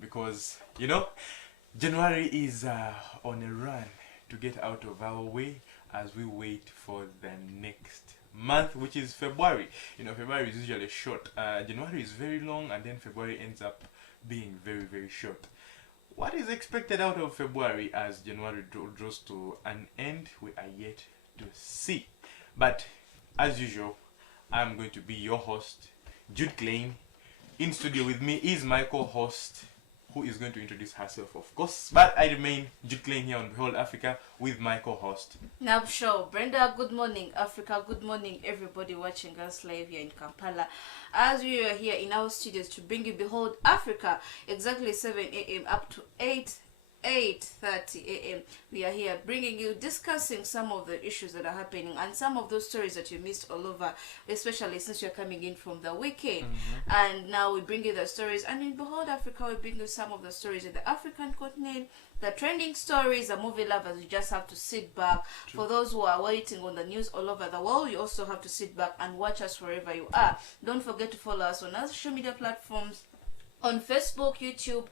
because January is on a run to get out of our way as we wait for the next month, which is February. February is usually short. January is very long, and then February ends up being very, very short. What is expected out of February as January draws to an end, we are yet to see. But as usual, I'm going to be your host, Jude Klein. In studio with me is my co-host, who is going to introduce herself, of course. But I remain Jude Klein here on Behold Africa with my co-host, Nab Show. Brenda, good morning, Africa. Good morning, everybody watching us live here in Kampala. As we are here in our studios to bring you Behold Africa, exactly 7 a.m. up to 8:30 a.m. We are here bringing you, discussing some of the issues that are happening and some of those stories that you missed all over, especially since you're coming in from the weekend. And now we bring you the stories, and in Behold Africa we bring you some of the stories in the African continent, the trending stories, the movie lovers. You just have to sit back. True. For those who are waiting on the news all over the world, you also have to sit back and watch us wherever you are. Don't forget to follow us on our social media platforms, on Facebook, YouTube,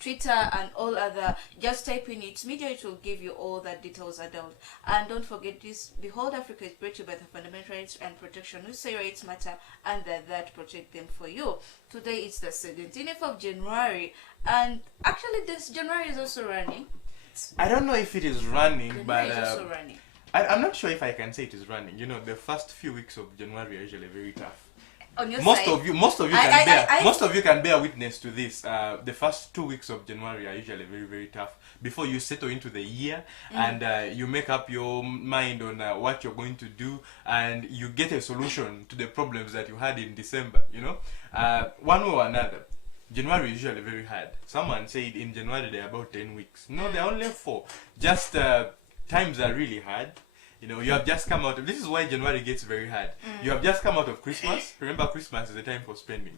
Twitter, and all other. Just type in its media, it will give you all the details about. And don't forget, this Behold Africa is brought to you by the Fundamental Rights and Protection, who say rights matter and that protect them for you. Today is the 17th of January, and actually this January is also running. I don't know if it is running, January but is also running. I'm not sure if I can say it is running. The first few weeks of January are usually very tough. On your Most side, of you can bear witness to this. The first 2 weeks of January are usually very, very tough before you settle into the year and you make up your mind on what you're going to do, and you get a solution to the problems that you had in December. One way or another. January is usually very hard. Someone said in January there are about 10 weeks. No, there are only 4. Just times are really hard. You have just come out of, this is why January gets very hard. You have just come out of Christmas. Remember, Christmas is a time for spending.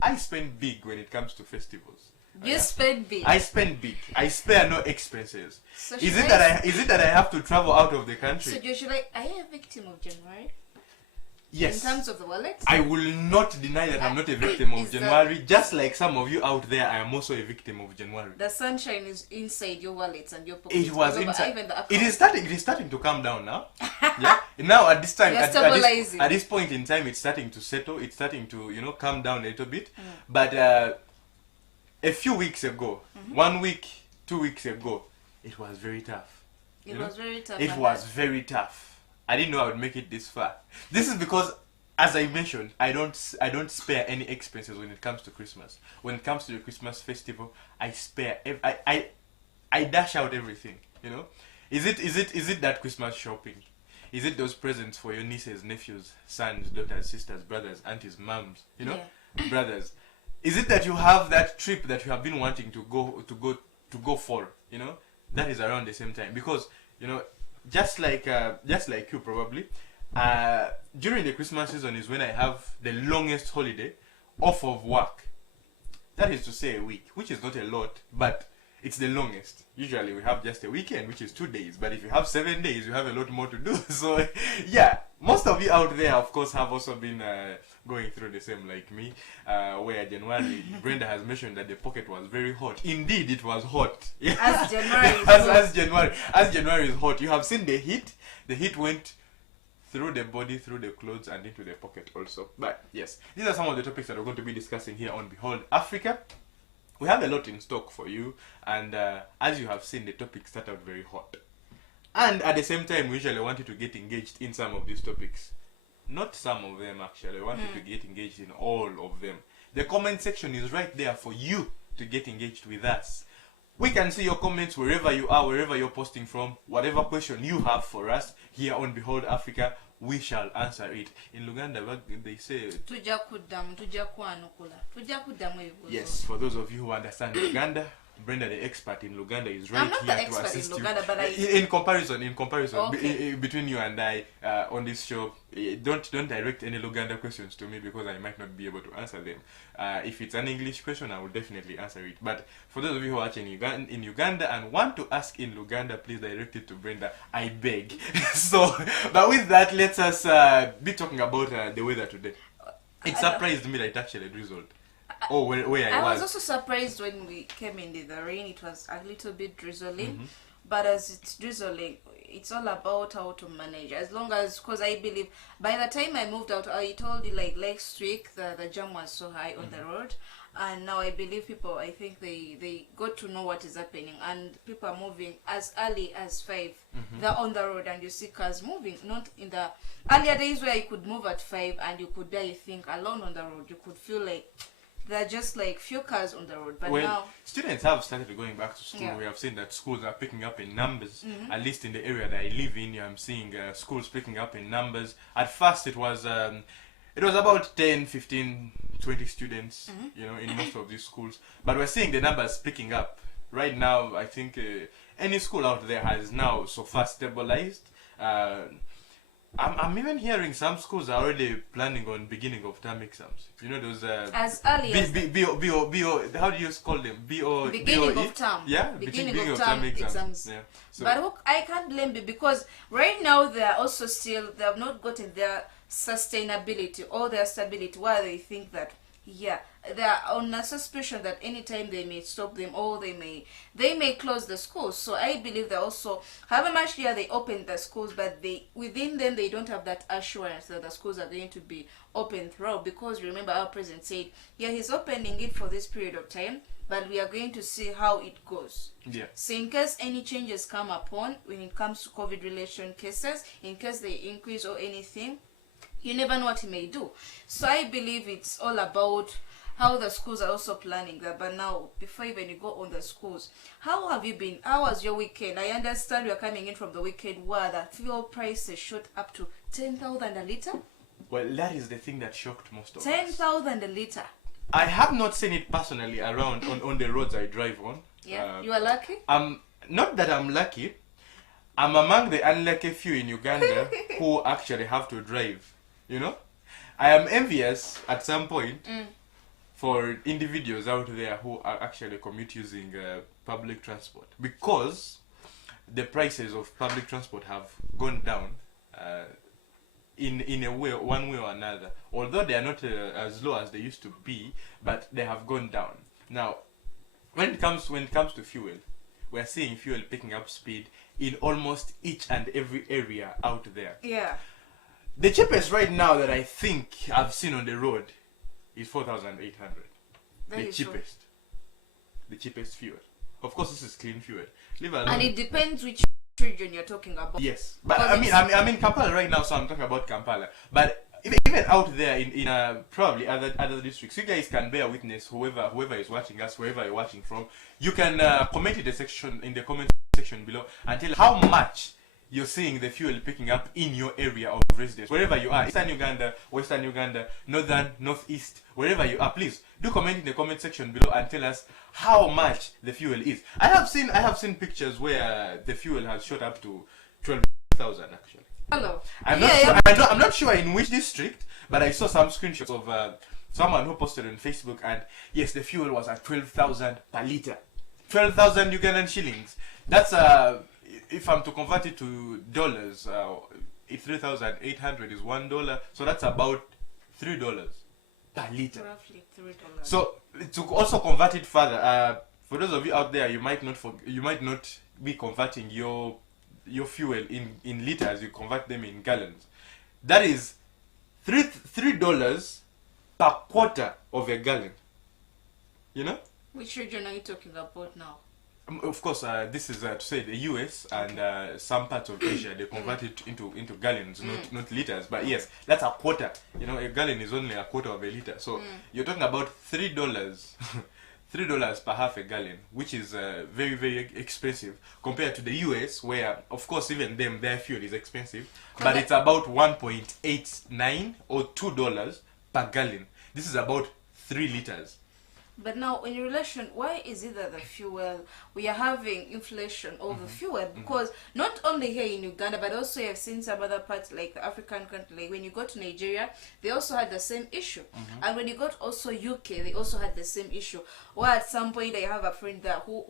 I spend big when it comes to festivals. you spend big. I spend big. I spare no expenses. So Is should it that I have to travel out of the country? So usually, are you a victim of January? Yes. In terms of the wallet? I will not deny that I'm not a victim of Is that- January. Just like some of you out there, I am also a victim of January. The sunshine is inside your wallets and your pockets. It was All over, inside. even the It is account. starting to calm down now. Yeah. Now at this time, You're at stabilizing. this point in time, it's starting to settle. It's starting to calm down a little bit. But a few weeks ago, 1 week, 2 weeks ago, it was very tough. It was very tough. It and was very tough. I didn't know I would make it this far. This is because, as I mentioned, I don't spare any expenses when it comes to Christmas. When it comes to the Christmas festival, I spare. I dash out everything. Is it that Christmas shopping? Is it those presents for your nieces, nephews, sons, daughters, sisters, brothers, aunties, moms? Yeah. Brothers. Is it that you have that trip that you have been wanting to go for? That is around the same time, because just like you probably, during the Christmas season is when I have the longest holiday off of work. That is to say a week, which is not a lot, but it's the longest. Usually we have just a weekend, which is 2 days, but if you have 7 days, you have a lot more to do. So yeah, most of you out there, of course, have also been going through the same like me, where January, Brenda has mentioned that the pocket was very hot. Indeed, it was hot. As January is as January is hot. You have seen the heat. The heat went through the body, through the clothes, and into the pocket also. But yes, these are some of the topics that we're going to be discussing here on Behold Africa. We have a lot in stock for you, and as you have seen, the topics start out very hot. And at the same time, we usually want you to get engaged in some of these topics. Not some of them, actually. We want you to get engaged in all of them. The comment section is right there for you to get engaged with us. We can see your comments wherever you are, wherever you're posting from. Whatever question you have for us here on Behold Africa, we shall answer it. In Luganda, they say... Tujja kuddamu, tujja kwanukula. Tujja kuddamu ebibuuzo. Yes, for those of you who understand Luganda, Brenda, the expert in Luganda, is right I'm not here the to expert assist in you. Luganda, but In comparison, Okay. between you and I on this show, don't direct any Luganda questions to me, because I might not be able to answer them. If it's an English question, I will definitely answer it. But for those of you who are watching in Uganda and want to ask in Luganda, please direct it to Brenda. I beg. So, but with that, let us be talking about the weather today. It surprised me that it actually drizzled. or where I I was was. also surprised when we came in the rain. It was a little bit drizzling, but as it's drizzling, it's all about how to manage. As long as, because I believe by the time I moved out, I told you like Lake Streak, the jam was so high on the road, and now I believe people, I think they got to know what is happening, and people are moving as early as 5. They're on the road, and you see cars moving. Not in the earlier days where you could move at 5 and you could barely think alone on the road. You could feel like there are just like few cars on the road, but Well, now students have started going back to school. Yeah. We have seen that schools are picking up in numbers. At least in the area that I live in, I'm seeing schools picking up in numbers. At first, it was about 10, 15, 20 students, in most of these schools. But we're seeing the numbers picking up. Right now, I think any school out there has now so far stabilized. I'm even hearing some schools are already planning on beginning of term exams. You know those as early as BO, how do you call them? BO, beginning BOE? of term. Yeah, beginning of term exams. Yeah. So But I can't blame you, because right now they are also still, they have not gotten their sustainability or their stability, where they think that they are on a suspicion that anytime they may stop them, or they may close the schools. So I believe they also, however much they open the schools, but within them they don't have that assurance that the schools are going to be open throughout, because remember our president said he's opening it for this period of time, but we are going to see how it goes. yeah. So in case any changes come upon when it comes to COVID relation cases, in case they increase or anything, you never know what he may do. So I believe it's all about how the schools are also planning that. But now, before even you go on the schools, how have you been? How was your weekend? I understand you're coming in from the weekend where the fuel prices shot up to 10,000 a litre. Well, that is the thing that shocked most of us. 10,000 a litre. I have not seen it personally around on the roads I drive on. Yeah, you are lucky. Not that I'm lucky. I'm among the unlucky few in Uganda who actually have to drive. I am envious at some point for individuals out there who are actually commute using public transport, because the prices of public transport have gone down in a way, one way or another. Although they are not as low as they used to be, but they have gone down. Now, when it comes to fuel, we are seeing fuel picking up speed in almost each and every area out there. Yeah. The cheapest right now that I think I've seen on the road is 4,800. The cheapest fuel. Of course, this is clean fuel. Leave alone. And it depends which region you're talking about. Yes, but I'm in Kampala right now, so I'm talking about Kampala. But even out there in probably other districts, you guys can bear witness. Whoever is watching us, wherever you're watching from, you can comment in the comment section below and tell how much you're seeing the fuel picking up in your area of residence, wherever you are, Eastern Uganda, Western Uganda, Northern, Northeast, wherever you are. Please do comment in the comment section below and tell us how much the fuel is. I have seen pictures where the fuel has shot up to 12,000 actually. Hello. I'm not sure in which district, but I saw some screenshots of someone who posted on Facebook, and yes, the fuel was at 12,000 per liter. 12,000 Ugandan shillings. That's if I'm to convert it to dollars, 3,800 is $1, so that's about $3 per liter. Roughly $3. So to also convert it further, for those of you out there, you might not be converting your fuel in liters. You convert them in gallons. That is $3 per quarter of a gallon. Which region are you talking about now? Of course, this is to say the US and some parts of Asia, they convert it into gallons, not liters. But yes, that's a quarter. A gallon is only a quarter of a liter. So you're talking about $3, $3 per half a gallon, which is very, very expensive compared to the US, where of course even their fuel is expensive, but it's about 1.89 or $2 per gallon. This is about 3 liters. But now, in relation, why is it that the fuel, we are having inflation over fuel? Because not only here in Uganda, but also you have seen some other parts like the African country, like when you go to Nigeria, they also had the same issue. And when you go to also UK, they also had the same issue. Where at some point I have a friend there who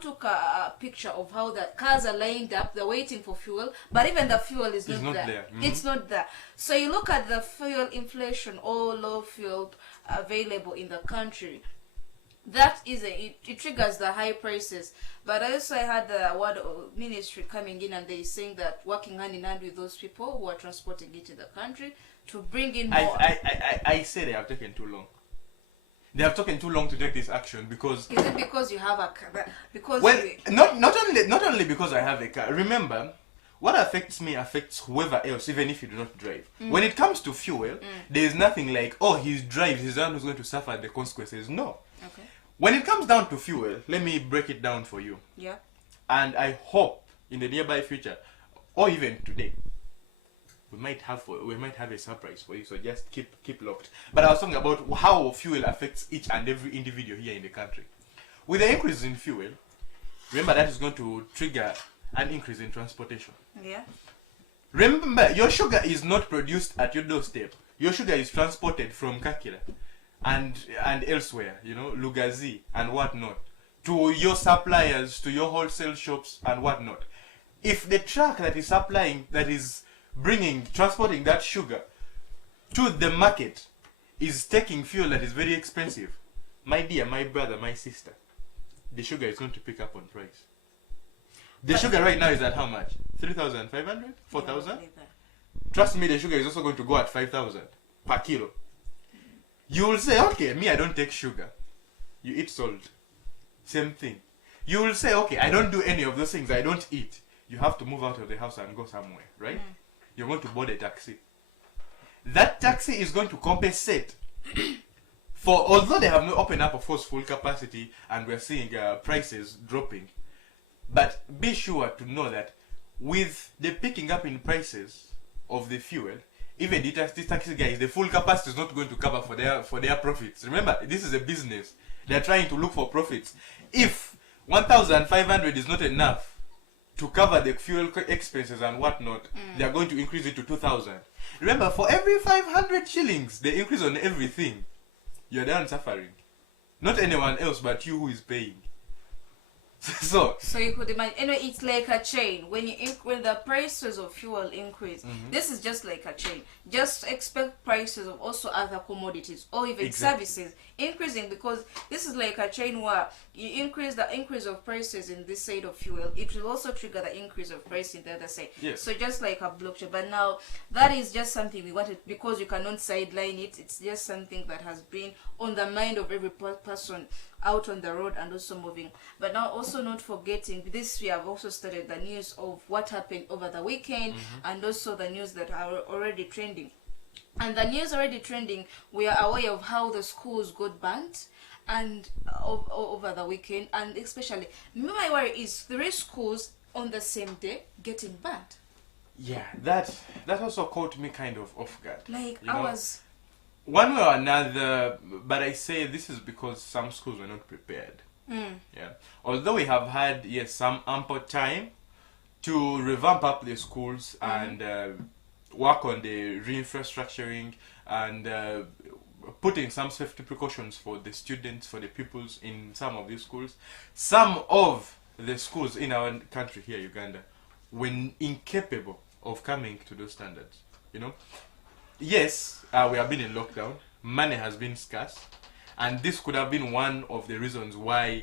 took a picture of how the cars are lined up, they're waiting for fuel, but even the fuel is not there. It's not there. So you look at the fuel inflation or low fuel available in the country, that is it triggers the high prices. But also I had the word ministry coming in, and they saying that working hand in hand with those people who are transporting it in the country to bring in more. I say they have taken too long. They have taken too long to take this action because. Is it because you have a car? Because Well, not only because I have a car. Remember, what affects me affects whoever else, even if you do not drive. When it comes to fuel, there is nothing like, oh, he drives, he's the one who's going to suffer the consequences. No. Okay. When it comes down to fuel, let me break it down for you. Yeah. And I hope in the nearby future, or even today, we might have a surprise for you. So just keep locked. But I was talking about how fuel affects each and every individual here in the country. With the increase in fuel, remember that is going to trigger an increase in transportation. Yeah. Remember, your sugar is not produced at your doorstep. Your sugar is transported from Kakira and elsewhere, Lugazi and whatnot, to your suppliers, to your wholesale shops and whatnot. If the truck that is transporting that sugar to the market is taking fuel that is very expensive, my dear, my brother, my sister, the sugar is going to pick up on price. The sugar right now is at how much? 3,500? 4,000? Trust me, the sugar is also going to go at 5,000 per kilo. You will say, okay, me, I don't take sugar. You eat salt. Same thing. You will say, okay, I don't do any of those things. I don't eat. You have to move out of the house and go somewhere, right? You're going to board a taxi. That taxi is going to compensate for, although they have not opened up, of course, full capacity, and we're seeing prices dropping. But be sure to know that with the picking up in prices of the fuel, even the taxi guys, the full capacity is not going to cover for their profits. Remember, this is a business. They're trying to look for profits. If 1,500 is not enough to cover the fuel expenses and whatnot, they're going to increase it to 2,000. Remember, for every 500 shillings, they increase on everything. You're done suffering. Not anyone else but you who is paying. So you could imagine. Anyway, it's like a chain. When the prices of fuel increase, this is just like a chain. Just expect prices of also other commodities or even services increasing, because this is like a chain where you increase the increase of prices in this side of fuel, it will also trigger the increase of price in the other side. Yes. So just like a blockchain. But now that is just something we wanted, because you cannot sideline it. It's just something that has been on the mind of every person out on the road and also moving. But now also not forgetting this, we have also started the news of what happened over the weekend, and also the news that are already trending. And the news already trending, we are aware of how the schools got banned and over the weekend, and especially my worry is 3 schools on the same day getting banned. yeah, that also caught me kind of off guard. Like I was one way or another, but I say this is because some schools were not prepared. Yeah. Although we have had, yes, some ample time to revamp up the schools and work on the re-infrastructuring and putting some safety precautions for the students, for the pupils in some of these schools. Some of the schools in our country here, Uganda, were incapable of coming to those standards. Yes, we have been in lockdown. Money has been scarce, and this could have been one of the reasons why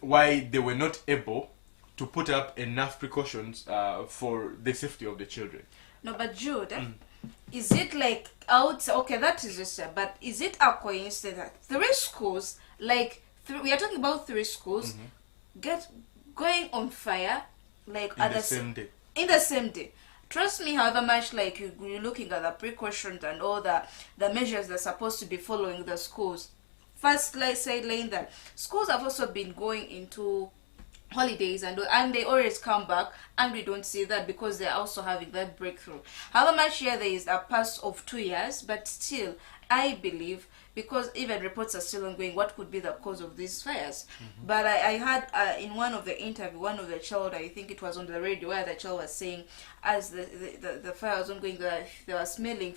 they were not able to put up enough precautions for the safety of the children. No, but Jude, is it like out? Okay, that is just. But is it a coincidence that 3 schools, like we are talking about 3 schools, going on fire, like In the same day. In the same day. Trust me, however much like you're looking at the precautions and all the measures that are supposed to be following the schools. First, let's say laying that schools have also been going into holidays and they always come back, and we don't see that because they're also having that breakthrough. However much here there is a pass of 2 years, but still I believe, because even reports are still ongoing, what could be the cause of these fires. But I heard in one of the interview, one of the child, I think it was on the radio, where the child was saying as the fire was ongoing, they were smelling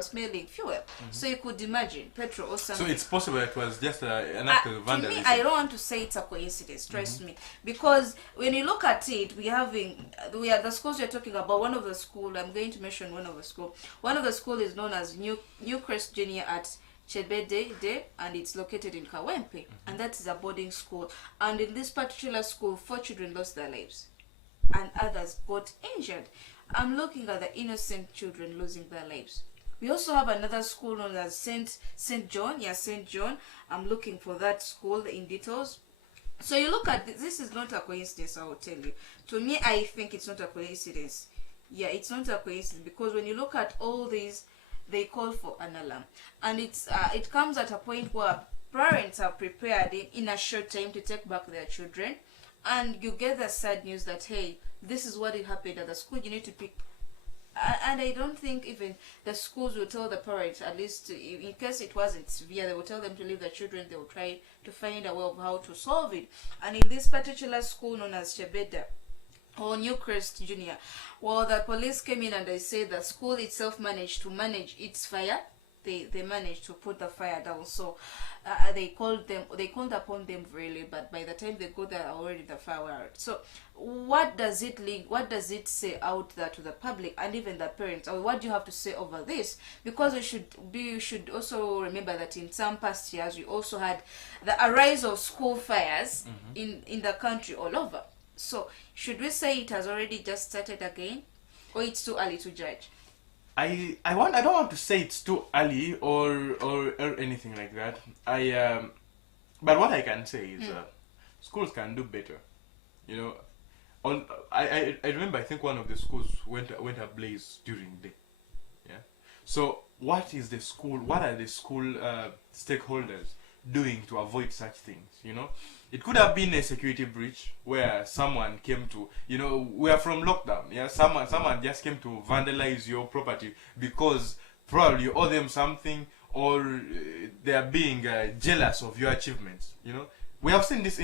smelling fuel. So you could imagine petrol or So something. it's possible it was just an act of To me, vandalism. I don't want to say it's a coincidence. Trust me, because when you look at it, we are the schools you're talking about. One of the school I'm going to mention one of the school. One of the school is known as Newcrest Junior at Chebede, and it's located in Kawempe, and that is a boarding school. And in this particular school, 4 children lost their lives, and others got injured. I'm looking at the innocent children losing their lives. We also have another school known as Saint John. Yeah, Saint John. I'm looking for that school in details. So you look at this is not a coincidence, I will tell you. To me, I think it's not a coincidence. Yeah, it's not a coincidence, because when you look at all these, they call for an alarm, and it comes at a point where parents are prepared in a short time to take back their children, and you get the sad news that, hey, this is what happened at the school. You need to pick. And I don't think even the schools will tell the parents, at least in case it wasn't severe, they will tell them to leave the children. They will try to find a way of how to solve it. And in this particular school known as Chebeda or Newcrest Junior, well, the police came in and they said the school itself managed to manage its fire. They managed to put the fire down. So they called upon them really, but by the time they go there, already the fire were out. So what does it say out there to the public and even the parents? Or what do you have to say over this? Because we should also remember that in some past years we also had the rise of school fires in the country all over. So should we say it has already just started again, or it's too early to judge? I don't want to say it's too early or anything like that. But what I can say is schools can do better. You know, I remember, I think one of the schools went ablaze during the day. Yeah. So what are the school stakeholders doing to avoid such things? You know, it could have been a security breach where someone came to, you know, we are from lockdown. Yeah, someone just came to vandalize your property because probably you owe them something, or they are being jealous of your achievements. You know, we have seen this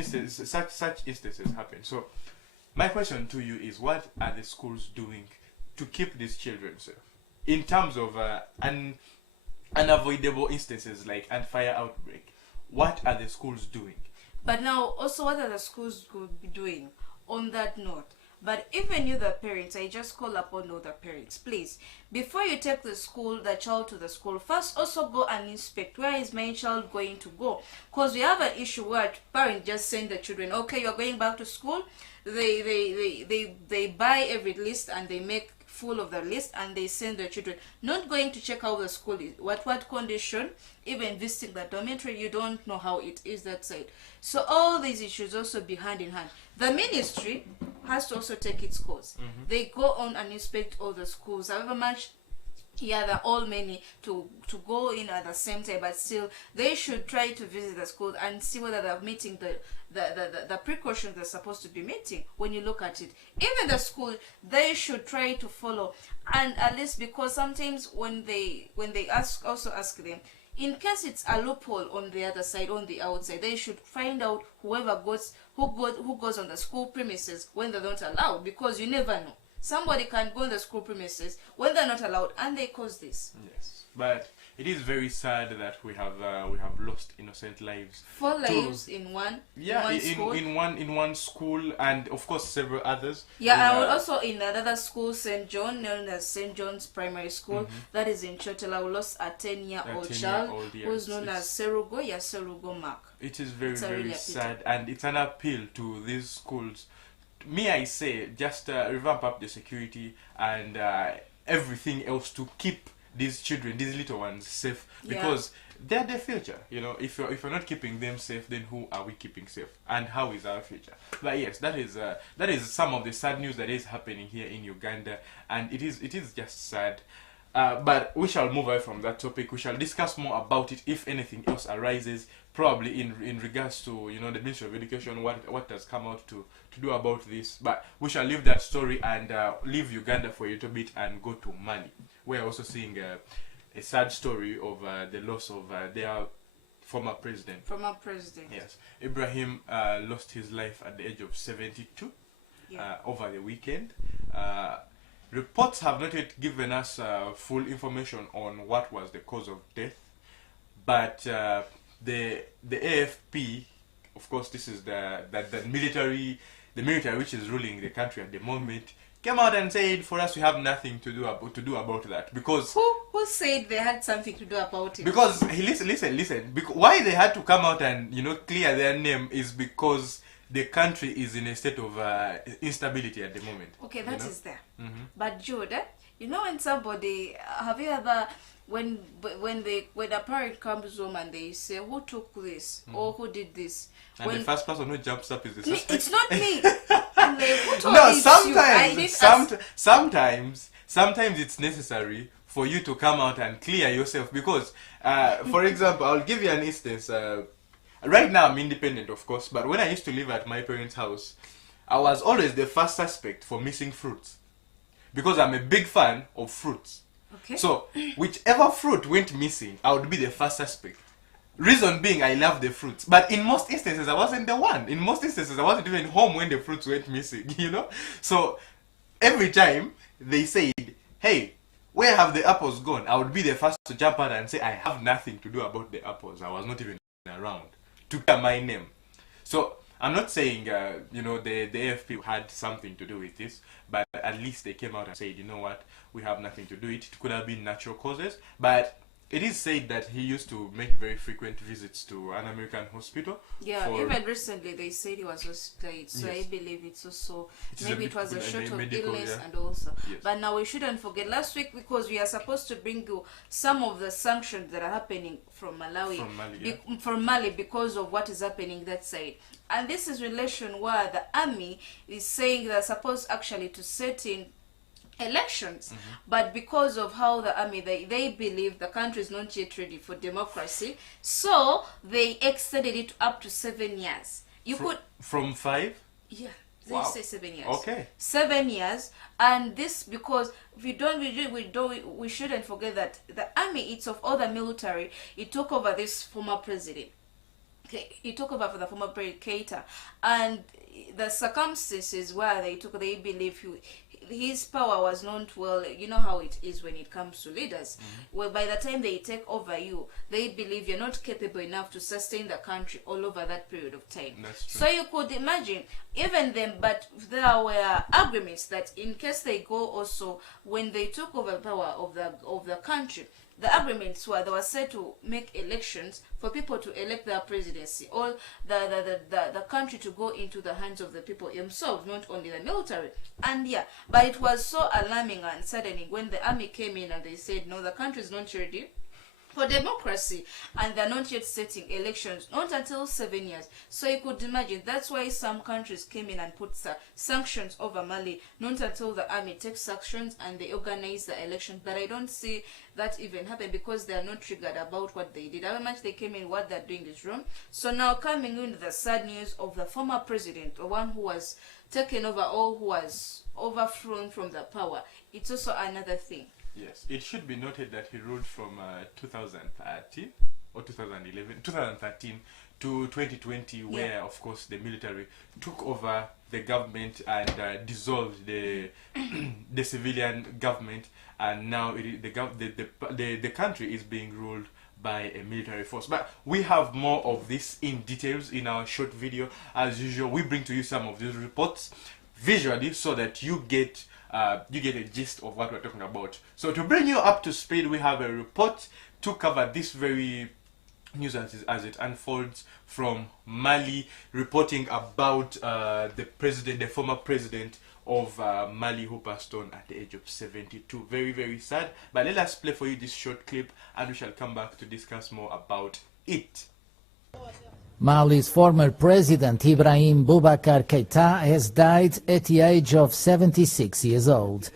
such instances happen. So my question to you is, what are the schools doing to keep these children safe in terms of unavoidable instances like a fire outbreak? What are the schools doing? But now, also, what are the schools could be doing on that note? But even you, the parents, I just call upon all the parents, please, before you take the child to the school, first also go and inspect, where is my child going to go? Because we have an issue where parents just send the children, okay, you're going back to school. They buy every list and they make full of the list and they send their children, not going to check how the school is, what condition, even visiting the dormitory. You don't know how it is that side. So all these issues also be hand in hand. The ministry has to also take its course. They go on and inspect all the schools, however much there are all many to go in at the same time, but still they should try to visit the school and see whether they're meeting the precautions they're supposed to be meeting. When you look at it, even the school, they should try to follow, and at least, because sometimes when they ask them, in case it's a loophole on the other side, on the outside, they should find out who goes on the school premises when they're not allowed, because you never know. Somebody can go on the school premises when they're not allowed, and they cause this. Yes, but it is very sad that we have lost innocent lives. 4 lives in one. School. in one school, and of course several others. Yeah, and also in another school, St. John, known as St. John's Primary School, that is in Chotela. We lost a 10-year-old child who's known as Serugo Mark. It is very sad, and it's an appeal to these schools. Me, I say, just revamp up the security and everything else to keep these children, these little ones, safe, because they're the future. You know, if you're not keeping them safe, then who are we keeping safe, and how is our future? But yes, that is some of the sad news that is happening here in Uganda, and it is just sad. But we shall move away from that topic. We shall discuss more about it if anything else arises, probably in regards to, you know, the Ministry of Education, what has come out to do about this. But we shall leave that story and leave Uganda for a little bit and go to Mali. We're also seeing a sad story of the loss of their former president. Yes, Ibrahim lost his life at the age of 72 over the weekend. reports have not yet given us full information on what was the cause of death, but the AFP, of course, this is the military which is ruling the country at the moment, came out and said for us we have nothing to do about that, because who said they had something to do about it? because listen, why they had to come out and clear their name is because the country is in a state of instability at the moment. Okay, that is there. But Jude, when somebody, have you ever, when a parent comes home and they say, who took this or who did this, and the first person who jumps up is the suspect. It's not me. And they, who told No, you? sometimes it's necessary for you to come out and clear yourself, because for example, I'll give you an instance. Right now I'm independent, of course, but when I used to live at my parents' house, I was always the first suspect for missing fruits, because I'm a big fan of fruits. Okay. So whichever fruit went missing, I would be the first suspect. Reason being, I love the fruits, but in most instances I wasn't the one. In most instances I wasn't even home when the fruits went missing, So every time they said, hey, where have the apples gone, I would be the first to jump out and say I have nothing to do about the apples. I was not even around to clear my name. So I'm not saying the AFP had something to do with this, but at least they came out and said, you know what, we have nothing to do with it. It could have been natural causes, but it is said that he used to make very frequent visits to an American hospital. Yeah, even recently they said he was hospitalized, so Yes. I believe it's also, It is maybe a it was a bit- short of medical, illness yeah. and also. Yes. But now we shouldn't forget, last week, because we are supposed to bring you some of the sanctions that are happening from Malawi, from Mali, because of what is happening that side. And this is relation where the army is saying they're supposed actually to set in elections, but because of how the army, they believe the country is not yet ready for democracy, so they extended it up to 7 years. From 5? Yeah, they Wow. say 7 years. Okay. 7 years, and this because we shouldn't forget that the army, it's of all the military, it took over this former president. Okay, he took over for the former president Keita, and the circumstances where they believe his power was not well. You know how it is when it comes to leaders. Well, by the time they take over you, they believe you're not capable enough to sustain the country all over that period of time. That's true. So you could imagine, even them, but there were agreements that in case they go also, when they took over power of the country, the agreements they were set to make elections for people to elect their presidency, or the country to go into the hands of the people themselves, not only the military. And yeah, but it was so alarming and saddening when the army came in and they said, no, the country is not ready for democracy, and they're not yet setting elections, not until 7 years. So you could imagine, that's why some countries came in and put sanctions over Mali, not until the army takes sanctions and they organize the election. But I don't see that even happen, because they are not triggered about what they did. However much they came in, what they're doing is wrong. So now coming into the sad news of the former president, the one who was taken over or who was overthrown from the power, it's also another thing. Yes, it should be noted that he ruled from 2013 or 2013 to 2020, where of course the military took over the government and dissolved the the civilian government, and now the country is being ruled by a military force. But we have more of this in details in our short video. As usual, we bring to you some of these reports visually so that you get a gist of what we're talking about. So to bring you up to speed, we have a report to cover this very news as it unfolds from Mali, reporting about the former president of Mali, who passed on at the age of 72. Very, very sad. But let us play for you this short clip, and we shall come back to discuss more about it. Mali's former president Ibrahim Boubacar Keita has died at the age of 76 years old.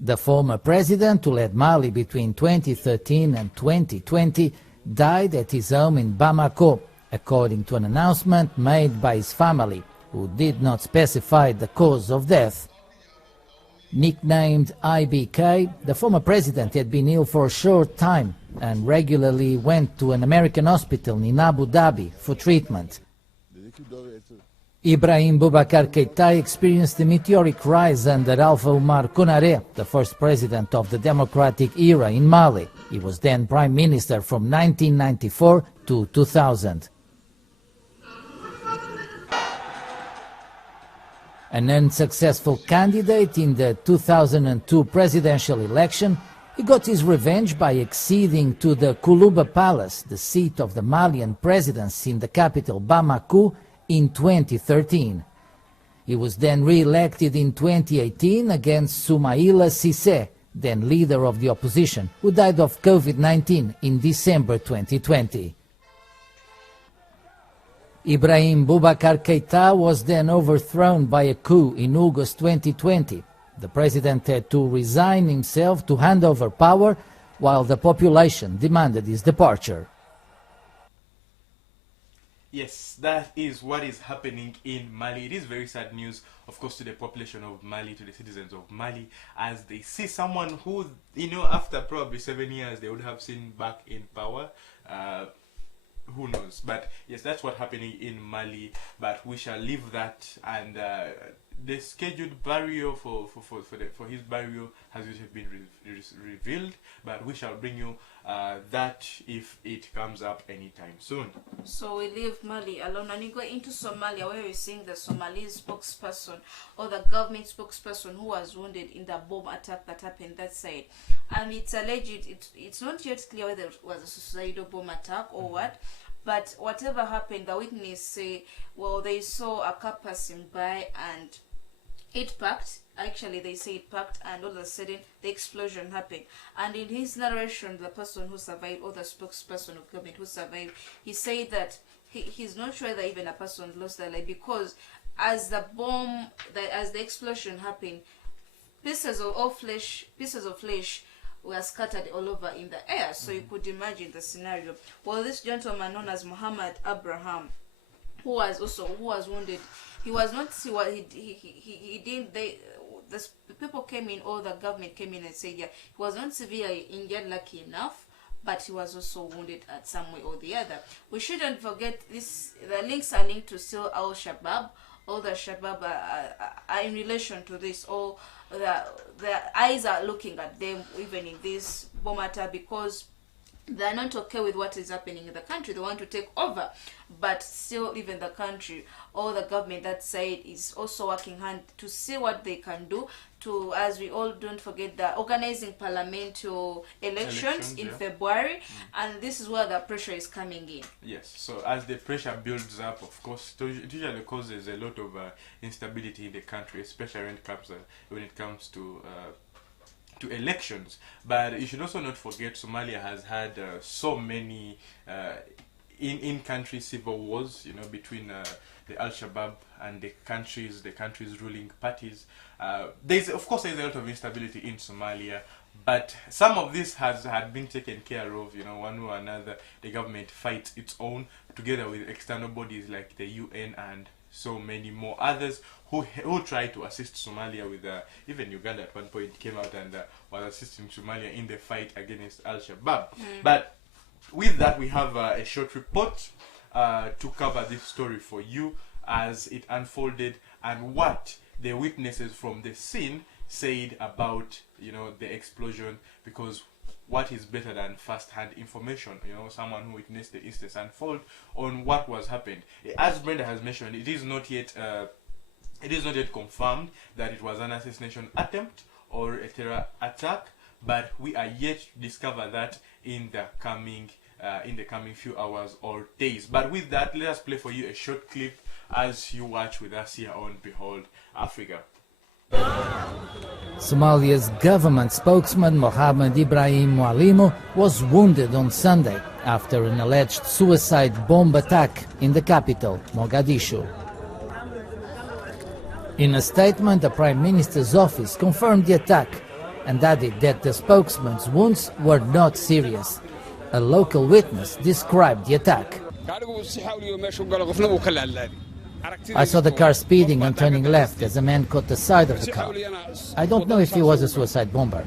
The former president, who led Mali between 2013 and 2020, died at his home in Bamako, according to an announcement made by his family, who did not specify the cause of death. Nicknamed IBK, the former president had been ill for a short time and regularly went to an American hospital in Abu Dhabi for treatment. Ibrahim Boubacar Keïta experienced a meteoric rise under Alpha Oumar Konaré, the first president of the democratic era in Mali. He was then prime minister from 1994 to 2000. An unsuccessful candidate in the 2002 presidential election, he got his revenge by acceding to the Koulouba Palace, the seat of the Malian presidency in the capital Bamako, in 2013. He was then re-elected in 2018 against Soumaïla Cissé, then leader of the opposition, who died of COVID-19 in December 2020. Ibrahim Boubacar Keïta was then overthrown by a coup in August 2020. The president had to resign himself to hand over power, while the population demanded his departure. Yes, that is what is happening in Mali. It is very sad news, of course, to the population of Mali, to the citizens of Mali, as they see someone who, after probably 7 years, they would have seen back in power. Who knows? But yes, that's what's happening in Mali. But we shall leave that, and the scheduled burial for his burial has been revealed. But we shall bring you that if it comes up anytime soon. So we leave Mali alone and we go into Somalia, where we're seeing the Somalese spokesperson or the government spokesperson who was wounded in the bomb attack that happened that side. And it's alleged, it's not yet clear whether it was a suicidal bomb attack or what. But whatever happened, the witness say, well, they saw a car passing by and it packed. Actually, they say it packed, and all of a sudden the explosion happened. And in his narration, the person who survived, or the spokesperson of government who survived, he said that he's not sure that even a person lost their life, because as the explosion happened, pieces of flesh were scattered all over in the air. So you could imagine the scenario. Well, this gentleman known as Muhammad Abraham, who was wounded, he was not. He didn't. The people came in, or the government came in and said, yeah, he was not severely injured, lucky enough, but he was also wounded at some way or the other. We shouldn't forget this. The links are linked to still Al Shabaab. All the Shabaab are in relation to this. All the eyes are looking at them, even in this bomb attack, because they're not okay with what is happening in the country. They want to take over, but still, even the country or the government that side is also working hand to see what they can do to, as we all don't forget, the organizing parliamentary elections in February, and this is where the pressure is coming in. Yes, so as the pressure builds up, of course, it usually causes a lot of instability in the country, especially when it comes to elections. But you should also not forget Somalia has had so many in-country civil wars, between the Al-Shabaab and the country's ruling parties. There's a lot of instability in Somalia, but some of this had been taken care of, one way or another. The government fights its own together with external bodies like the UN and so many more others who try to assist Somalia with even Uganda at one point came out and was assisting Somalia in the fight against Al-Shabaab. But with that, we have a short report to cover this story for you as it unfolded and what the witnesses from the scene said about the explosion, because what is better than first-hand information, someone who witnessed the instance unfold on what was happened. As Brenda has mentioned, it is not yet confirmed that it was an assassination attempt or a terror attack, but we are yet to discover that in the coming few hours or days. But with that, let us play for you a short clip as you watch with us here on Behold Africa. Somalia's government spokesman Mohamed Ibrahim Mwalimu was wounded on Sunday after an alleged suicide bomb attack in the capital, Mogadishu. In a statement, the Prime Minister's office confirmed the attack and added that the spokesman's wounds were not serious. A local witness described the attack. I saw the car speeding and turning left as a man caught the side of the car. I don't know if he was a suicide bomber.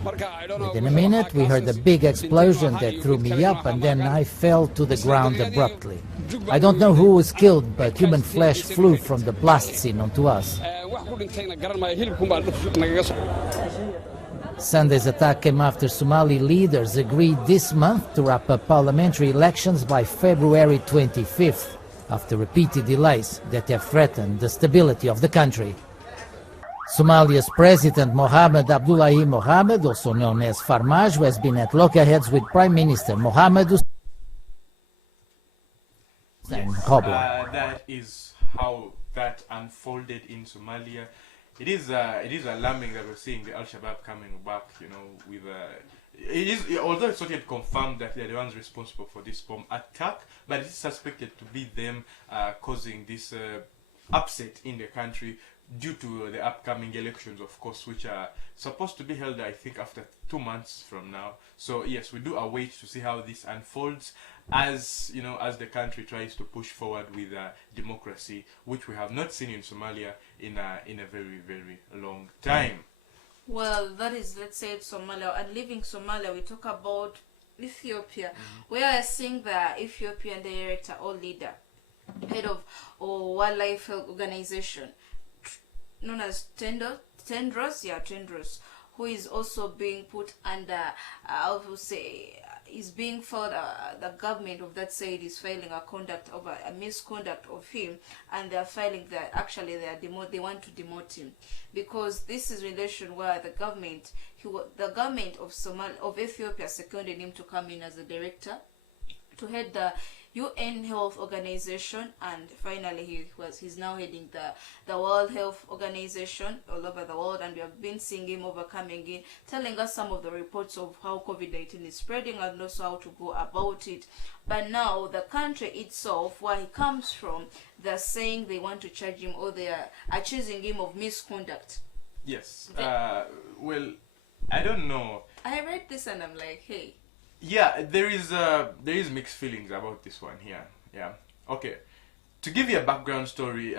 Within a minute, we heard a big explosion that threw me up, and then I fell to the ground abruptly. I don't know who was killed, but human flesh flew from the blast scene onto us. Sunday's attack came after Somali leaders agreed this month to wrap up parliamentary elections by February 25th, after repeated delays that have threatened the stability of the country. Somalia's President Mohamed Abdullahi Mohamed, also known as Farmaajo, has been at loggerheads with Prime Minister Mohamed Hussein Kobla. That is how that unfolded in Somalia. It is alarming that we're seeing the Al-Shabaab coming back, you know, with although it's not yet confirmed that they're the ones responsible for this bomb attack, but it's suspected to be them causing this upset in the country due to the upcoming elections, of course, which are supposed to be held, I think, after 2 months from now. So yes, we do await to see how this unfolds, as you know, as the country tries to push forward with democracy, which we have not seen in Somalia in a very, very long time. Well, that is, let's say, Somalia. And leaving Somalia, we talk about Ethiopia, where I think the Ethiopian director or leader, head of Wildlife Health Organization, known as Tendros, who is also being put under, I would say, is being filed, the government of that side is filing a misconduct of him, and they're filing that actually they want to demote him, because this is relation where the government of Ethiopia seconded him to come in as a director to head the UN Health Organization, and finally he's now heading the World Health Organization all over the world, and we have been seeing him overcoming it, telling us some of the reports of how COVID-19 is spreading and also how to go about it. But now the country itself, where he comes from, they're saying they want to charge him, or they are accusing him of misconduct. Yes. Well, I don't know. I read this and I'm like, hey. Yeah, there is mixed feelings about this one here. Yeah. Okay. To give you a background story,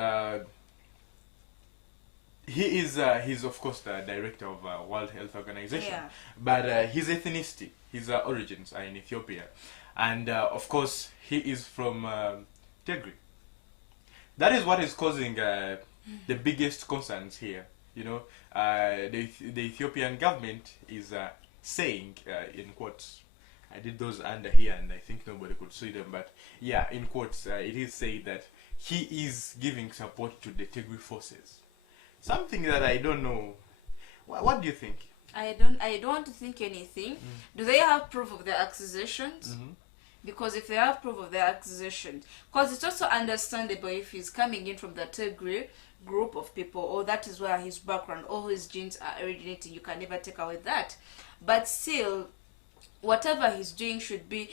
he's of course the director of World Health Organization, Yeah. but his ethnicity, his origins are in Ethiopia, and of course he is from Tigray. That is what is causing the biggest concerns here. You know, the Ethiopian government is saying, in quotes, I did those under here and I think nobody could see them, but yeah, in quotes, it is said that he is giving support to the Tigray forces. Something that I don't know. What do you think? I don't want to think anything. Do they have proof of their accusations? Because if they have proof of their accusation, because it's also understandable if he's coming in from the Tigray group of people, or that is where his background, all his genes are originating, you can never take away that. But still, whatever he's doing should be,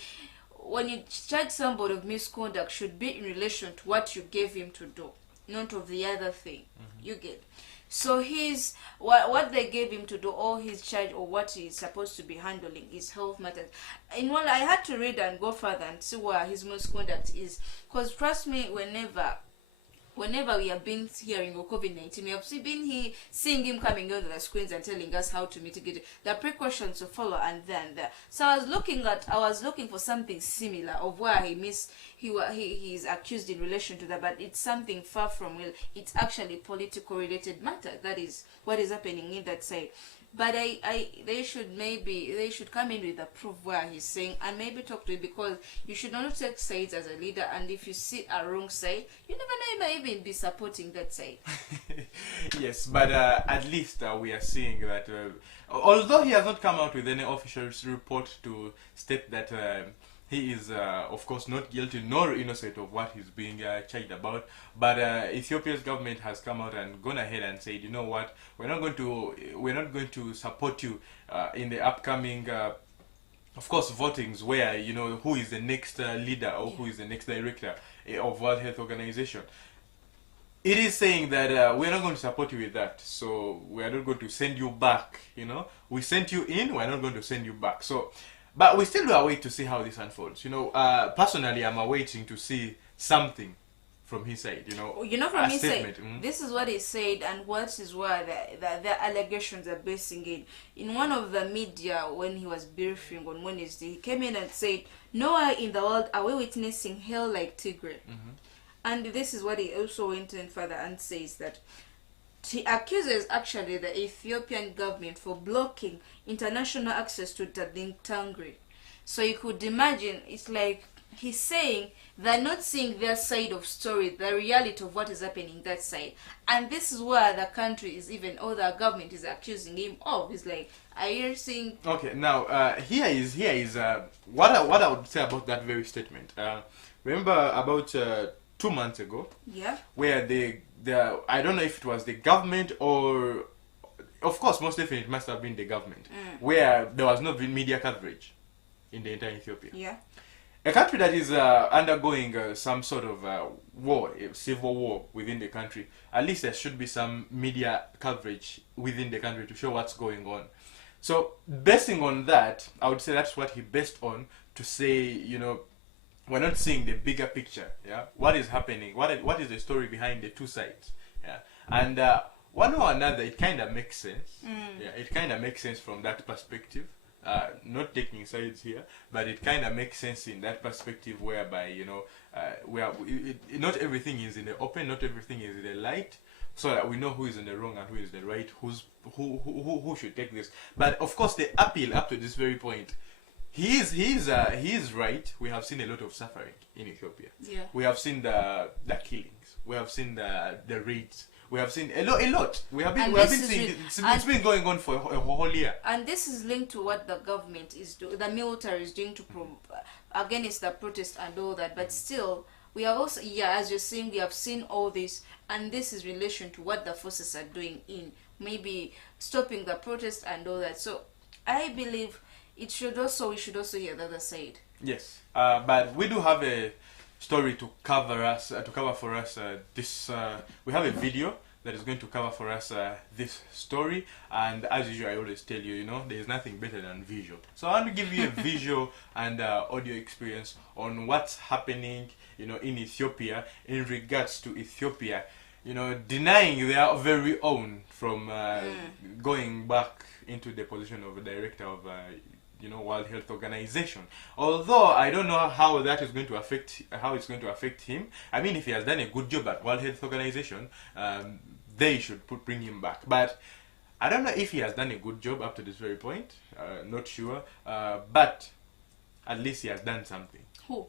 when you charge somebody of misconduct, should be in relation to what you gave him to do, not of the other thing. You get. So his what they gave him to do, or his charge, or what he's supposed to be handling, is health matters. And well, I had to read and go further and see where his misconduct is, because trust me, whenever we have been hearing of COVID-19, we have been seeing him coming onto the screens and telling us how to mitigate it, the precautions to follow, and then there. So I was looking for something similar of where he is accused in relation to that, but it's something far from real. It's actually political related matter. That is what is happening in that side. But they should come in with a proof where he's saying, and maybe talk to it, because you should not take sides as a leader, and if you see a wrong side, you never know, you might even be supporting that side. Yes, but at least we are seeing that although he has not come out with any official report to state that he is of course not guilty nor innocent of what he's being charged about, but Ethiopia's government has come out and gone ahead and said, you know what, we're not going to support you in the upcoming of course votings, where you know who is the next leader, or who is the next director of World Health Organization. It is saying that we're not going to support you with that, so we're not going to send you back. You know, we sent you in, we're not going to send you back. So, but we still are waiting to see how this unfolds. You know, personally, I'm awaiting to see something from his side, From a his side, statement. this is what he said, and what is where the allegations are basing in. In one of the media, when he was briefing on Wednesday, he came in and said, "Nowhere in the world are we witnessing hell like Tigray." And this is what he also went in further and says that he accuses actually the Ethiopian government for blocking international access to Tangri. So you could imagine, it's like he's saying they're not seeing their side of story, the reality of what is happening that side. And this is where the country is even, or the government is accusing him of. It's like, are you seeing... Okay, now, here is what I would say about that very statement. Remember about 2 months ago, where I don't know if it was the government or, of course, most definitely it must have been the government, where there was no media coverage in the entire Ethiopia. A country that is undergoing some sort of war, a civil war within the country, at least there should be some media coverage within the country to show what's going on. So, basing on that, I would say that's what he based on to say, we're not seeing the bigger picture. What is happening? What is the story behind the two sides? And one or another, it kind of makes sense. It kind of makes sense from that perspective. Not taking sides here, but it kind of makes sense in that perspective, whereby not everything is in the open, not everything is in the light, so that we know who is in the wrong and who is the right, who should take this. But of course, the appeal up to this very point, he is right. We have seen a lot of suffering in Ethiopia. We have seen the killings. We have seen the raids. We have seen a lot. We have been seeing it's been going on for a whole year. And this is linked to what the government is doing, the military is doing to against the protest and all that. But still, we are also, as you're saying, we have seen all this, and this is relation to what the forces are doing in maybe stopping the protest and all that. So I believe we should also hear the other side. Yes, but we do have a story to cover for us this. We have a video that is going to cover for us this story, and as usual, I always tell you, there is nothing better than visual. So I want to give you a visual and audio experience on what's happening, in Ethiopia in regards to Ethiopia, denying their very own from going back into the position of a director of World Health Organization. Although I don't know how that is going to affect him. I mean, if he has done a good job at World Health Organization, they should bring him back. But I don't know if he has done a good job up to this very point. Not sure. But at least he has done something. Who?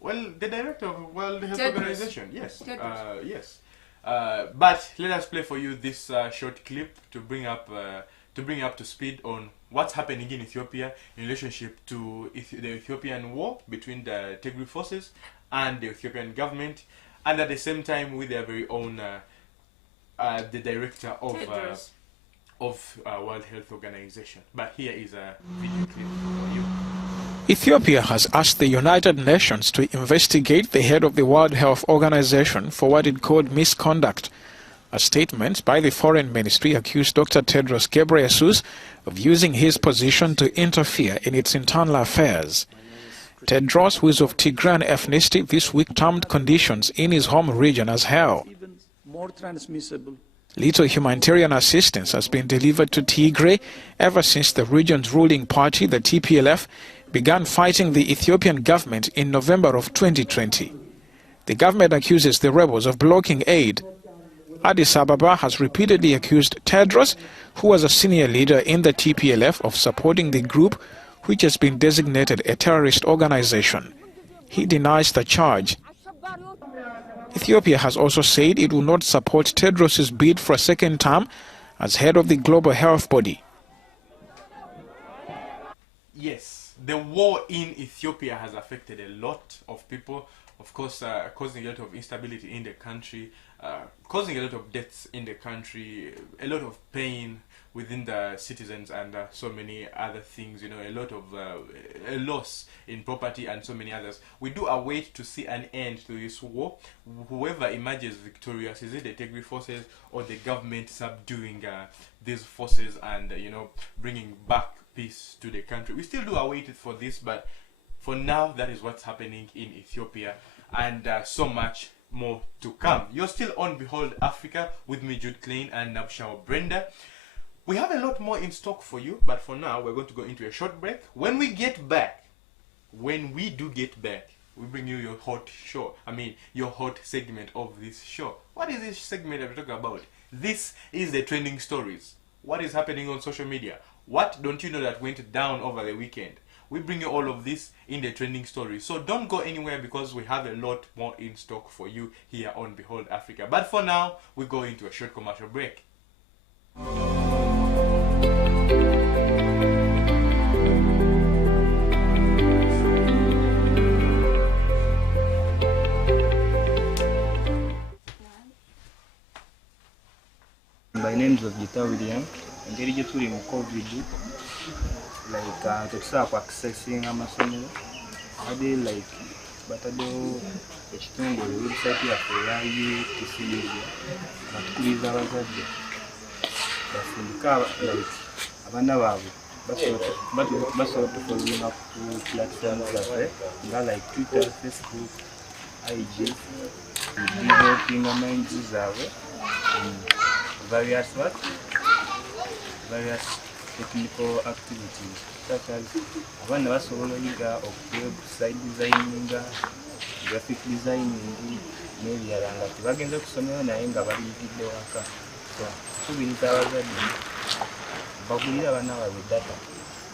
Well, the director of World Health Tedros. Organization. Yes. Yes. But let us play for you this short clip to bring up to speed on what's happening in Ethiopia in relationship to the Ethiopian war between the Tigray forces and the Ethiopian government, and at the same time with their very own the director of World Health Organization. But here is a video clip for you. Ethiopia has asked the United Nations to investigate the head of the World Health Organization for what it called misconduct. A statement by the Foreign Ministry accused Dr. Tedros Ghebreyesus of using his position to interfere in its internal affairs. Tedros, who is of Tigrayan ethnicity, this week termed conditions in his home region as hell. Even more transmissible. Little humanitarian assistance has been delivered to Tigray ever since the region's ruling party, the TPLF, began fighting the Ethiopian government in November of 2020. The government accuses the rebels of blocking aid. Addis Ababa has repeatedly accused Tedros, who was a senior leader in the TPLF, of supporting the group, which has been designated a terrorist organization. He denies the charge. Ethiopia has also said it will not support Tedros' bid for a second term as head of the global health body. Yes, the war in Ethiopia has affected a lot of people, of course, causing a lot of instability in the country, causing a lot of deaths in the country, a lot of pain within the citizens, and so many other things, a lot of a loss in property and so many others. We do await to see an end to this war. Whoever emerges victorious, is it the Tigray forces or the government subduing these forces and bringing back peace to the country? We still do await it for this, but for now, that is what's happening in Ethiopia, and so much more to come. You're still on Behold Africa with me, Jude Klein, and Nabshaw Brenda. We have a lot more in stock for you, but for now, we're going to go into a short break. When we get back, when we do get back, we bring you your hot show. Your hot segment of this show. What is this segment that we're talking about? This is the trending stories. What is happening on social media? What don't you know that went down over the weekend? We bring you all of this in the trending stories. So don't go anywhere because we have a lot more in stock for you here on Behold Africa. But for now, we go into a short commercial break. By names of Gita William, engeri gye tuli mu COVID, tetusobola ku accessing amasomero ade bataddewo ekitongole website yaffe eya UTC Media batukubiriza abazadde bafundika abaana baabwe basobola okufolowinga ku platform zaffe nga Twitter, Facebook, IG, developing minds zaabwe various technical activities such as abaana basobola oyiga website designing, graphic designing n'ebirala nga tebagenze kusomera naye nga baliyigidde waka. So tukubiriza abazadde bagulire abaana baabwe data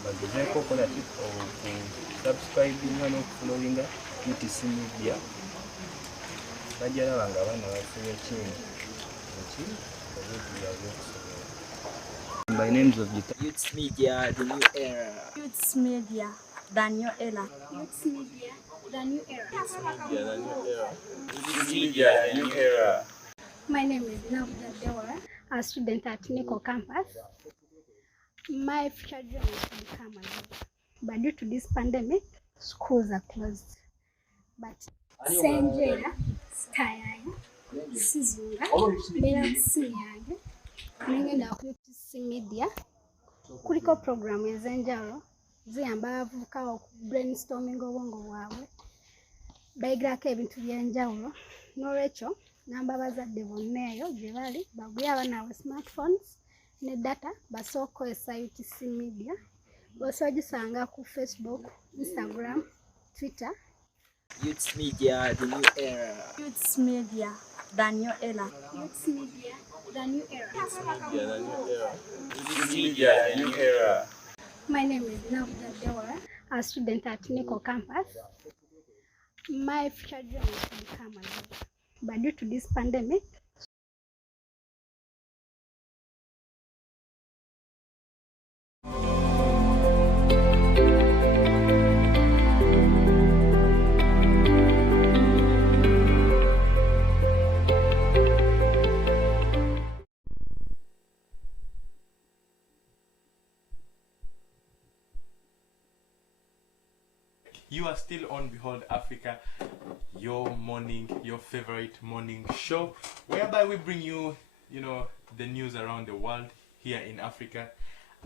bagezeeko okukola okusubscribinga n'okufollowinga UTC Media bajja laba nga abaana bafunye ekintu by names of Gita. Youth Media, the new era. Youth Media, the new era. Youth Media, the new era. Youth Media, the new era. My name is Navda Dewara, a student at Nico campus. My future dream is to become a lawyer. But due to this pandemic, schools are closed. But Senjera, Skayaya, Sizunga, Bela Siyange, nengenda ku UTC Media kuliko program ez'enjawulo ziyamba abavubuka brainstorming obwongo bwabwe bayigirako ebintu by'enjawulo. N'olwekyo namba abazadde bonna eyo gye bali bagule abaana baabwe smartphones ne data basobola okukozesa UTC Media. Osobola gisanga ku Facebook, Instagram, Twitter. Youth Media, the new era. Youth Media, the new era. Youth Media, the new era. Youth Media, the new era. My name is Navda Dewara, a student at Nico campus. My future dream is to become a lawyer. But due to this pandemic, You are still on Behold Africa, your favorite morning show, whereby we bring you, the news around the world here in Africa,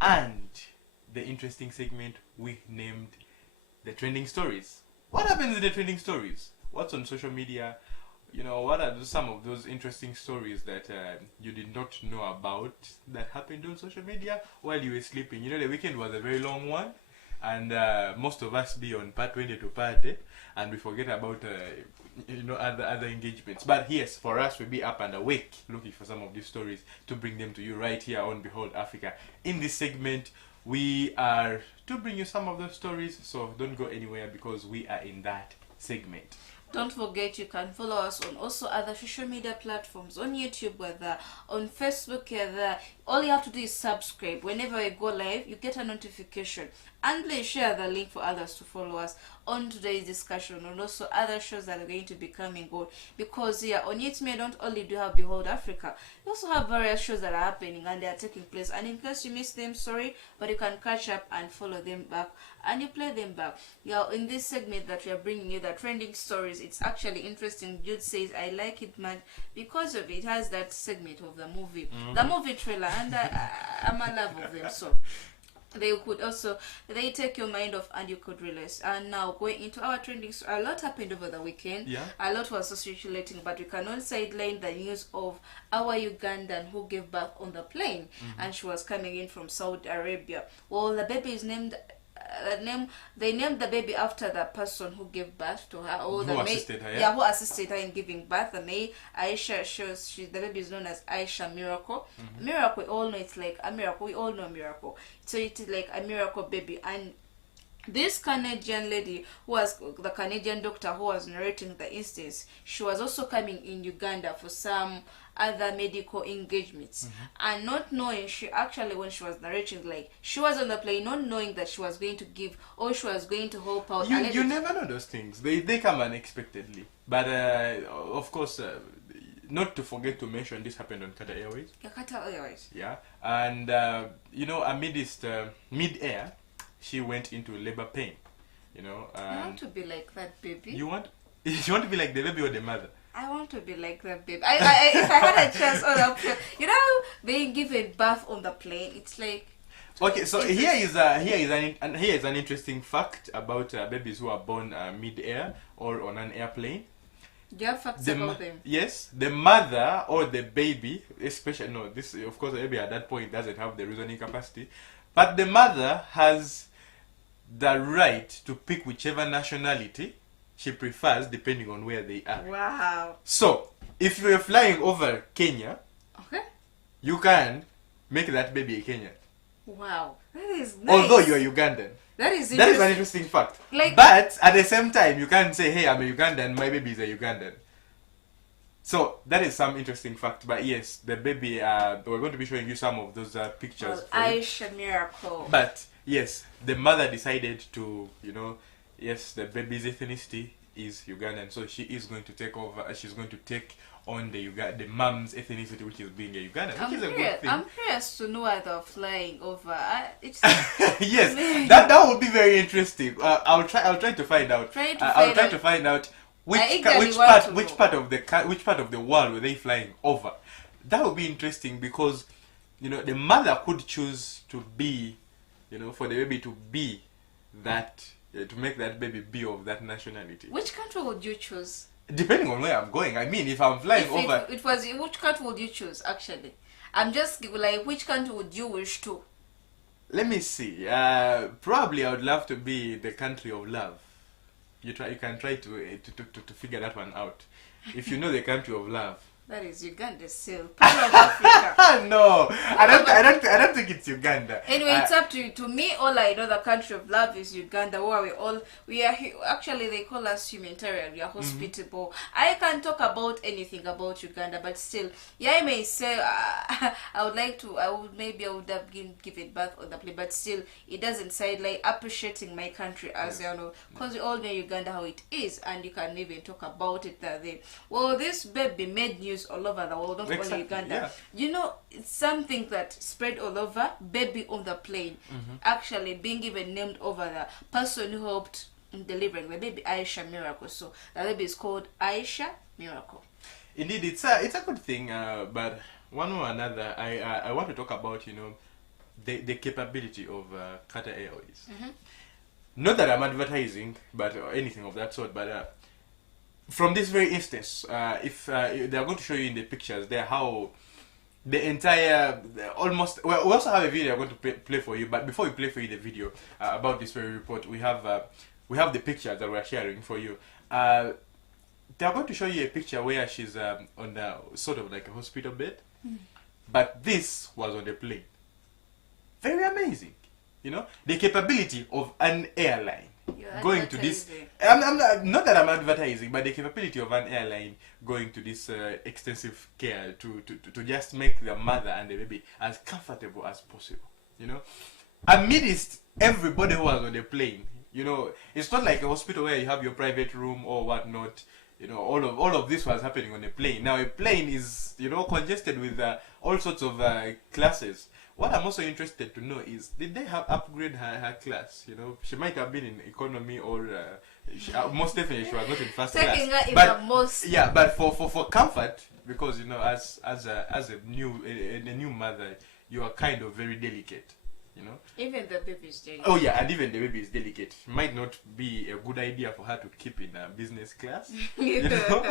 and the interesting segment we named the trending stories. What happens in the trending stories? What's on social media? What are some of those interesting stories that you did not know about that happened on social media while you were sleeping? The weekend was a very long one. And most of us be on part 20 to party, and we forget about other engagements. But yes, for us, we be up and awake looking for some of these stories to bring them to you right here on Behold Africa. In this segment, we are to bring you some of those stories, so don't go anywhere because we are in that segment. Don't forget you can follow us on also other social media platforms, on YouTube, whether on Facebook, whether all you have to do is subscribe. Whenever we go live, you get a notification. And please share the link for others to follow us on today's discussion and also other shows that are going to be coming on. Because here on Youth Media, don't only do have Behold Africa, you also have various shows that are happening and they are taking place. And in case you missed them, sorry, but you can catch up and follow them back and you play them back. In this segment that we are bringing you, the trending stories, it's actually interesting. Jude says, I like it, man, because of it has that segment of the movie, the movie trailer, and I'm a love of them. So they take your mind off and you could relax. And now going into our trending, so a lot happened over the weekend. Yeah. A lot was circulating, but we cannot sideline the news of our Ugandan who gave birth on the plane, and she was coming in from Saudi Arabia. Well, the baby is named. They named the baby after the person who gave birth to her, or Who assisted her, yeah? yeah, who assisted her in giving birth. The May Aisha shows the baby is known as Aisha Miracle. Miracle, we all know it's like a miracle. We all know miracle. So it is like a miracle baby. And this Canadian lady, who was the Canadian doctor who was narrating the instance, she was also coming in Uganda for some other medical engagements, and not knowing, she actually, when she was narrating, like, she was on the plane not knowing that she was going to give, or she was going to help out. You never know those things. They come unexpectedly. But of course, not to forget to mention, this happened on Qatar Airways. Qatar Airways. Yeah, and amidst mid-air, she went into labor pain. I want to be like that baby. You want to be like the baby or the mother? I want to be like that baby. If I had a chance on the plane, being given birth on the plane, it's like. Okay, so here is an interesting fact about babies who are born mid-air or on an airplane. Do you have facts about them? Yes, the mother or the baby, especially this of course the baby at that point doesn't have the reasoning capacity, but the mother has the right to pick whichever nationality she prefers depending on where they are. Wow. So if you're flying over Kenya, okay, you can make that baby a Kenyan. Wow, that is nice. Although you're Ugandan. That is an interesting fact. Like, but at the same time, you can't say, hey, I'm a Ugandan, my baby is a Ugandan. So that is some interesting fact. But yes, the baby, we're going to be showing you some of those pictures. Aisha Miracle. But yes, the mother decided to, yes, the baby's ethnicity is Ugandan. So she is going to take over, she's going to take on the mom's ethnicity, which is being a Ugandan, which is a good thing. I'm curious to know why they're flying over. Yes, that would be very interesting. I'll try to find out. I'll try to find out which part of the world were they flying over. That would be interesting because the mother could choose to be, for the baby to be that, to make that baby be of that nationality. Which country would you choose? Depending on where I'm going. I mean, if I'm flying over... Which country would you choose, actually? I'm just like, which country would you wish to? Let me see. Probably I would love to be the country of love. You can try to figure that one out. If you know the country of love. That is Uganda still. Part of Africa. No, I don't think it's Uganda. Anyway, it's up to you. To me, all I know, the country of love is Uganda, where we are actually, they call us humanitarian. We are hospitable. I can't talk about anything about Uganda, but still, I may say I would have given birth on the plane, but still, it doesn't say like appreciating my country as because we all know Uganda how it is, and you can even talk about it there. Well, this baby made news all over the world, not only Uganda. Yeah. It's something that spread all over. Baby on the plane, actually being even named over the person who helped in delivering the baby, Aisha Miracle. So the baby is called Aisha Miracle. Indeed, it's a good thing. But one or another, I want to talk about the capability of Qatar Airways. Not that I'm advertising, but anything of that sort, but. From this very instance, if they are going to show you in the pictures there how the entire almost we also have a video I'm going to play for you. But before we play for you the video about this very report, we have the pictures that we're sharing for you. They are going to show you a picture where she's on the sort of like a hospital bed, but this was on the plane. Very amazing, the capability of an airline. Going to this, I'm not that I'm advertising, but the capability of an airline going to this extensive care to just make the mother and the baby as comfortable as possible. Amidst everybody who was on the plane, it's not like a hospital where you have your private room or whatnot. All of this was happening on a plane. Now a plane is congested with all sorts of classes. What I'm also interested to know is, did they upgrade her class? She might have been in economy or most definitely she was not in first class. But for comfort, because as a new mother, you are kind of very delicate. you know. Even the baby is delicate. Oh yeah, and even the baby is delicate. It might not be a good idea for her to keep in a business class, you know,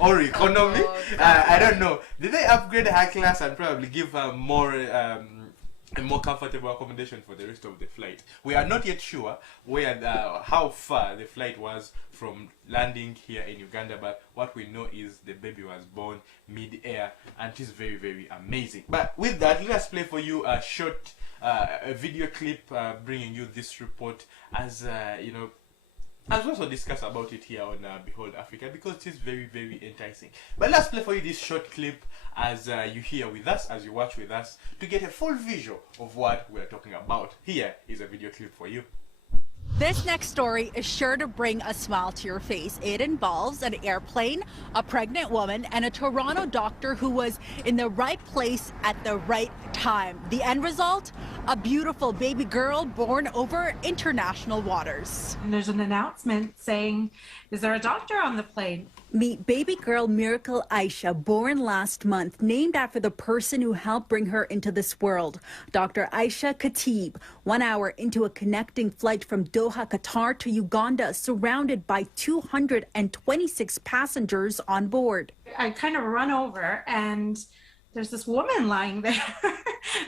or economy. Oh, I don't know. Did they upgrade her class and probably give her more a more comfortable accommodation for the rest of the flight? We are not yet sure where how far the flight was from landing here in Uganda, but what we know is the baby was born mid-air, and it is very, very amazing. But with that, let's play for you a short a video clip bringing you this report, as you know, as we also discuss about it here on Behold Africa, because it is very, very enticing. But let's play for you this short clip as you hear with us, as you watch with us, to get a full visual of what we're talking about. Here is a video clip for you. This next story is sure to bring a smile to your face. It involves an airplane, a pregnant woman, and a Toronto doctor who was in the right place at the right time. The end result? A beautiful baby girl born over international waters. And there's an announcement saying, is there a doctor on the plane? Meet baby girl Miracle Aisha, born last month, named after the person who helped bring her into this world, Dr. Aisha Khatib. 1 hour into a connecting flight from Doha, Qatar to Uganda, surrounded by 226 passengers on board. I kind of run over and there's this woman lying there,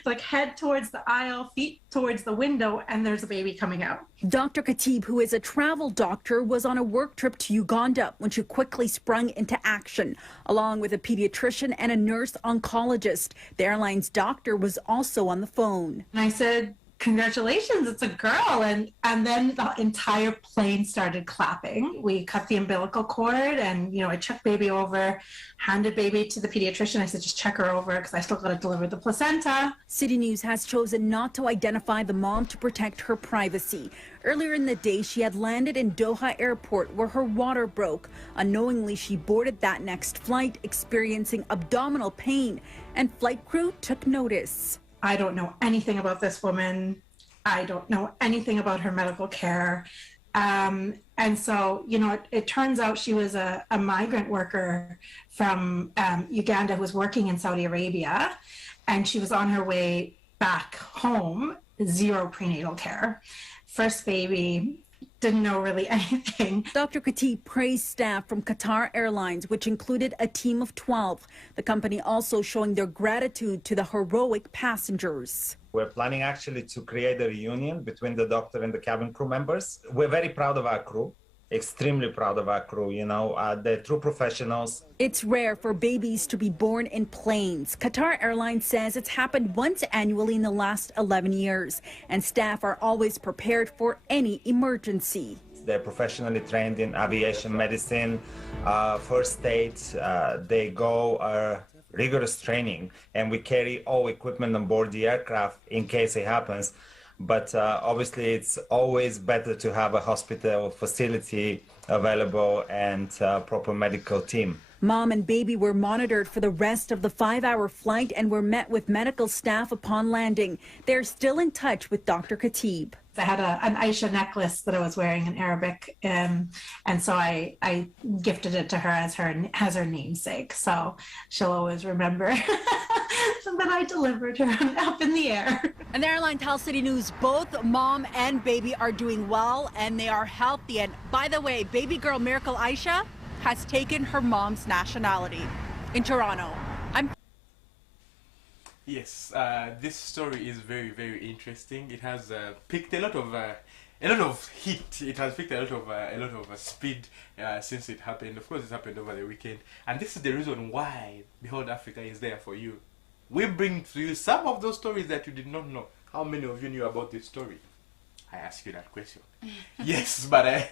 like head towards the aisle, feet towards the window, and there's a baby coming out. Dr. Khatib, who is a travel doctor, was on a work trip to Uganda when she quickly sprung into action, along with a pediatrician and a nurse oncologist. The airline's doctor was also on the phone. And I said, congratulations, it's a girl. And then the entire plane started clapping. We cut the umbilical cord and, you know, I checked baby over, handed baby to the pediatrician. I said, just check her over because I still got to deliver the placenta. City News has chosen not to identify the mom to protect her privacy. Earlier in the day, she had landed in Doha Airport where her water broke. Unknowingly, she boarded that next flight, experiencing abdominal pain, and flight crew took notice. I don't know anything about this woman. I don't know anything about her medical care. And so, you know, it turns out she was a migrant worker from Uganda who was working in Saudi Arabia, and she was on her way back home, zero prenatal care. First baby, didn't know really anything. Dr. Khatib praised staff from Qatar Airlines, which included a team of 12. The company also showing their gratitude to the heroic passengers. We're planning actually to create a reunion between the doctor and the cabin crew members. We're very proud of our crew. Extremely proud of our crew, you know, they're true professionals. It's rare for babies to be born in planes. Qatar Airlines says it's happened once annually in the last 11 years, and staff are always prepared for any emergency. They're professionally trained in aviation medicine, first aid. They go rigorous training, and we carry all equipment on board the aircraft in case it happens. But obviously, it's always better to have a hospital facility available and proper medical team. Mom and baby were monitored for the rest of the 5-hour flight and were met with medical staff upon landing. They're still in touch with Dr. Khatib. I had an Aisha necklace that I was wearing in Arabic, and so I gifted it to her as her namesake. So she'll always remember that I delivered her up in the air. And the airline tells City News both mom and baby are doing well and they are healthy. And by the way, baby girl Miracle Aisha has taken her mom's nationality. In Toronto, Yes, this story is very, very interesting. It has picked a lot of heat. It has picked a lot of speed since it happened. Of course, it happened over the weekend, and this is the reason why Behold Africa is there for you. We bring to you some of those stories that you did not know. How many of you knew about this story? I asked you that question. Yes, but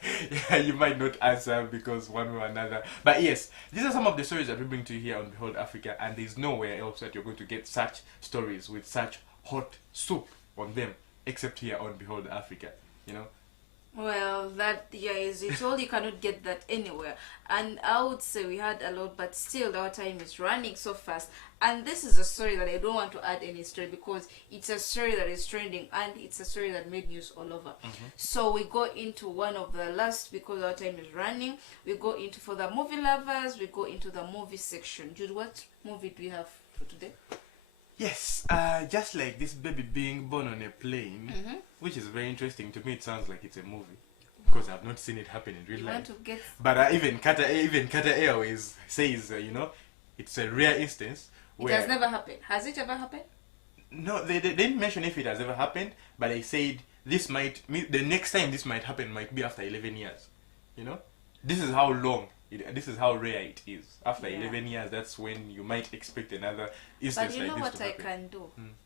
you might not answer because one way or another. But yes, these are some of the stories that we bring to you here on Behold Africa, and there's nowhere else that you're going to get such stories with such hot soup on them, except here on Behold Africa, you know. Well, that, yeah, is it all. You cannot get that anywhere. And I would say we had a lot, but still our time is running so fast. And this is a story that I don't want to add any story because it's a story that is trending and it's a story that made news all over. So we go into one of the last, because our time is running, we go into, for the movie lovers, we go into the movie section. Jude, what movie do we have for today? Yes, just like this baby being born on a plane, which is very interesting to me. It sounds like it's a movie because I've not seen it happen in real life. But even Qatar Airways says, it's a rare instance. It has never happened. Has it ever happened? No, they didn't mention if it has ever happened, but they said the next time this might happen might be after 11 years. This is how long. This is how rare it is. After 11 years, that's when you might expect another instance like this. But you know what I can do?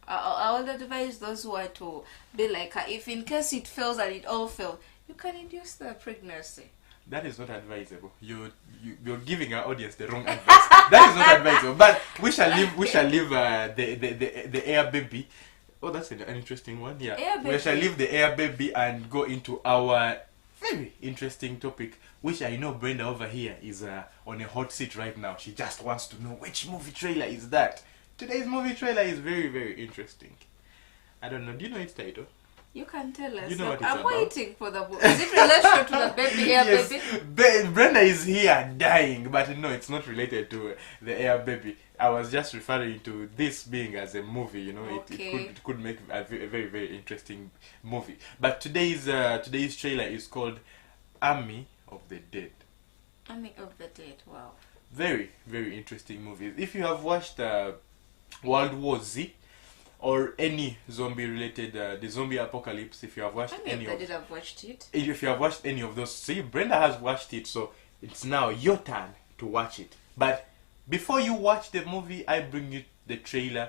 I will advise those who are to be like, if in case it fails and it all fails, you can induce the pregnancy. That is not advisable. You're giving our audience the wrong advice. That is not advisable. But we shall leave the air baby. Oh, that's an interesting one. Yeah, we shall leave the air baby and go into our very interesting topic, which I know Brenda over here is on a hot seat right now. She just wants to know which movie trailer is that. Today's movie trailer is very, very interesting. I don't know. Do you know its title? You can tell us. You know what it's I'm about? waiting for the book. Is it related to the baby air Yes. baby? Brenda is here dying, but no, it's not related to the air baby. I was just referring to this being as a movie. It could make a very, very interesting movie. But today's trailer is called Army of the Dead. Army of the Dead. Wow. Very, very interesting movie. If you have watched World War Z or any zombie-related, the zombie apocalypse, if you have watched any of, I've watched it. If you have watched any of those, see, Brenda has watched it, so it's now your turn to watch it. But before you watch the movie, I bring you the trailer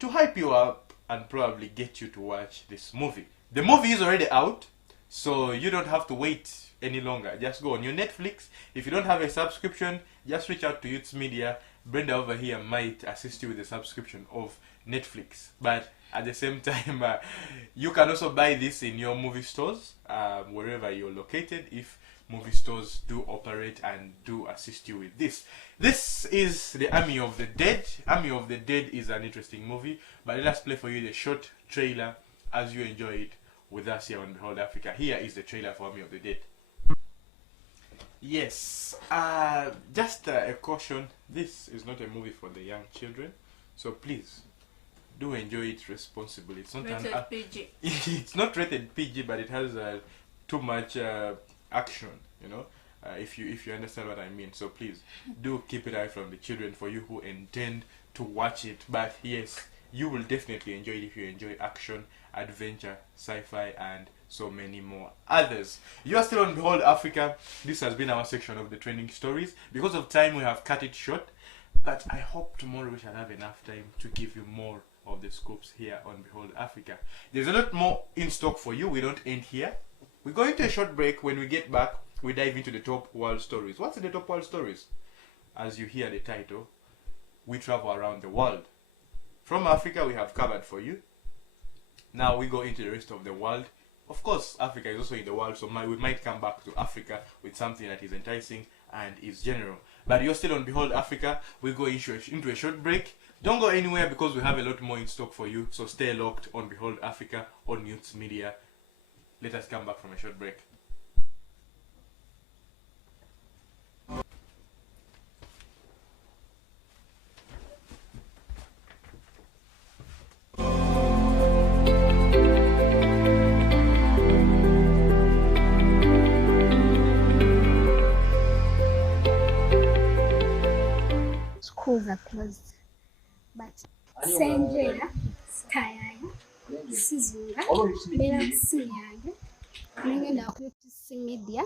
to hype you up and probably get you to watch this movie. The movie is already out, so you don't have to wait any longer. Just go on your Netflix. If you don't have a subscription, just reach out to Youths Media. Brenda over here might assist you with the subscription of Netflix. But at the same time, you can also buy this in your movie stores, wherever you're located, if movie stores do operate and do assist you with this. This is the Army of the Dead. Army of the Dead is an interesting movie, but let us play for you the short trailer as you enjoy it with us here on Behold Africa. Here is the trailer for Army of the Dead. Yes, just a caution, this is not a movie for the young children, so please do enjoy it responsibly. It's not rated PG. It's not rated PG, but it has too much action, if you understand what I mean. So please do keep it away from the children for you who intend to watch it. But yes, you will definitely enjoy it if you enjoy action, adventure, sci-fi, and so many more others. You are still on Behold Africa. This has been our section of the trending stories. Because of time, we have cut it short, but I hope tomorrow we shall have enough time to give you more of the scoops here on Behold Africa. There's a lot more in stock for you. We don't end here. We're going to a short break. When we get back, we dive into the top world stories. What's in the top world stories? As you hear the title, we travel around the world. From Africa, we have covered for you. Now we go into the rest of the world. Of course, Africa is also in the world, so we might come back to Africa with something that is enticing and is general. But you're still on Behold Africa. We go into a short break. Don't go anywhere because we have a lot more in stock for you. So stay locked on Behold Africa on Youths Media. Let us come back from a short break. Schools are closed, but Senjera, Skyaya, Sizunga, Beransiyange, nengenda ku Youths Media.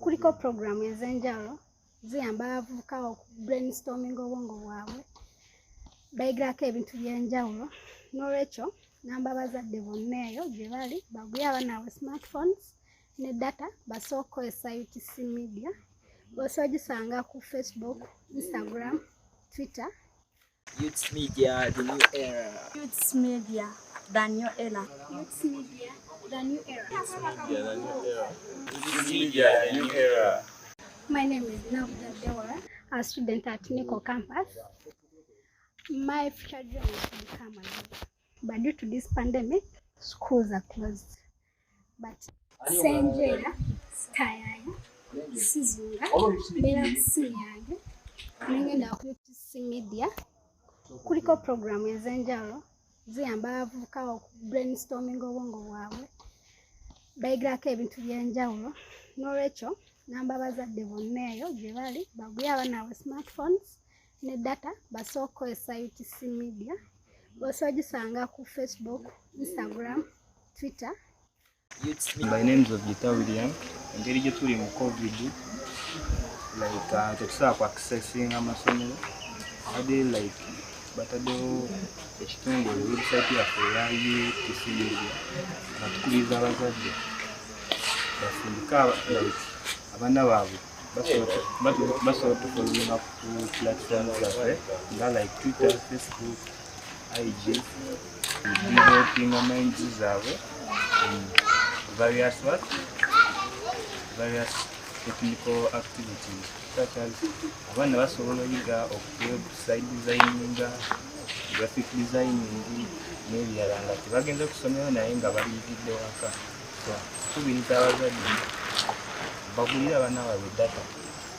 Kuliko program ezenjalo ziyamba abavubuka oku brainstorming obwongo bwabwe bayigirako ebintu byenjawulo. N'olwekyo namba abazadde bonna eyo gye bali bagule abaana baabwe smartphones ne data basobola okukozesa Youths Media. Osobola ku Facebook, Instagram, Twitter. Youths Media, the new era. Youths Media, the new era. Youths Media, the new era. Youths Media, the new era. My name is Navda Dewara, a student at Nico campus. My future dream is to become a lawyer, but due to this pandemic, schools are closed. But Senjera, Skyaya, Sizunga, Beransiyange, nengenda ku Youths Media. Kuliko ziliko programu ez'enjawulo ziyamba abavubuka okubrainstorming obwongo bwabwe bayigirako ebintu by'enjawulo. N'olwekyo namba abazadde bonna eyo gye bali bagule abaana baabwe smartphones ne data basobole okukozesa UTC media. Osobola gisanga ku Facebook, Instagram, Twitter. By names of Gita William, engeri gye tuli mu COVID, like tetusobola ku accessing amasomero ade like bataddewo ekitongole website yaffe eya UTC media nga tukubiriza abazadde bafundika like abaana baabwe basobola tufollowinga ku platform zaffe nga like Twitter, Facebook, IG, developing minds zaabwe various technical activities such as abaana basobola oyiga website designing, graphic designing n'ebirala nga tebagenze kusomero naye nga baliyigidde waka. Tukubiriza abazadde bagulire abaana baabwe data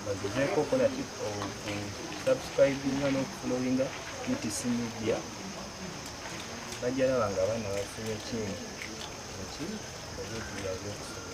bagezeeko okukola okusubscribinga n'okufollowinga UTC media bajja laba nga abaana bafuna ekintu obwetuyaze okusomera.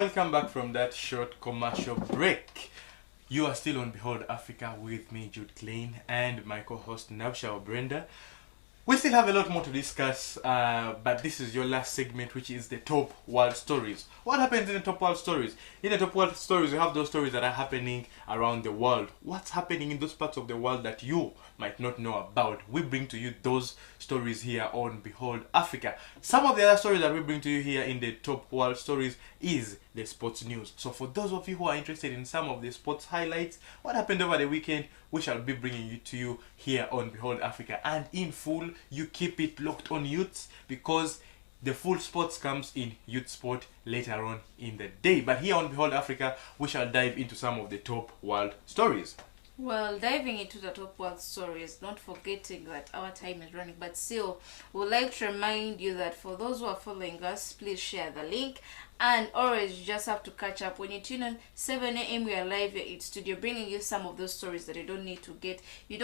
Welcome back from that short commercial break. You are still on Behold Africa with me, Jude Klein, and my co-host Navsha Brenda. We still have a lot more to discuss, but this is your last segment, which is the top world stories. What happens in the top world stories? In the top world stories, we have those stories that are happening around the world. What's happening in those parts of the world that you might not know about? We bring to you those stories here on Behold Africa. Some of the other stories that we bring to you here in the top world stories is the sports news. So for those of you who are interested in some of the sports highlights, what happened over the weekend, we shall be bringing you to you here on Behold Africa. And in full, you keep it locked on Youths, because the full sports comes in Youth Sport later on in the day. But here on Behold Africa, we shall dive into some of the top world stories. Well, diving into the top world stories, not forgetting that our time is running, but still, we'd like to remind you that for those who are following us, please share the link. And always, you just have to catch up. When you tune in 7 a.m. we are live here in studio, bringing you some of those stories that you don't need to get. You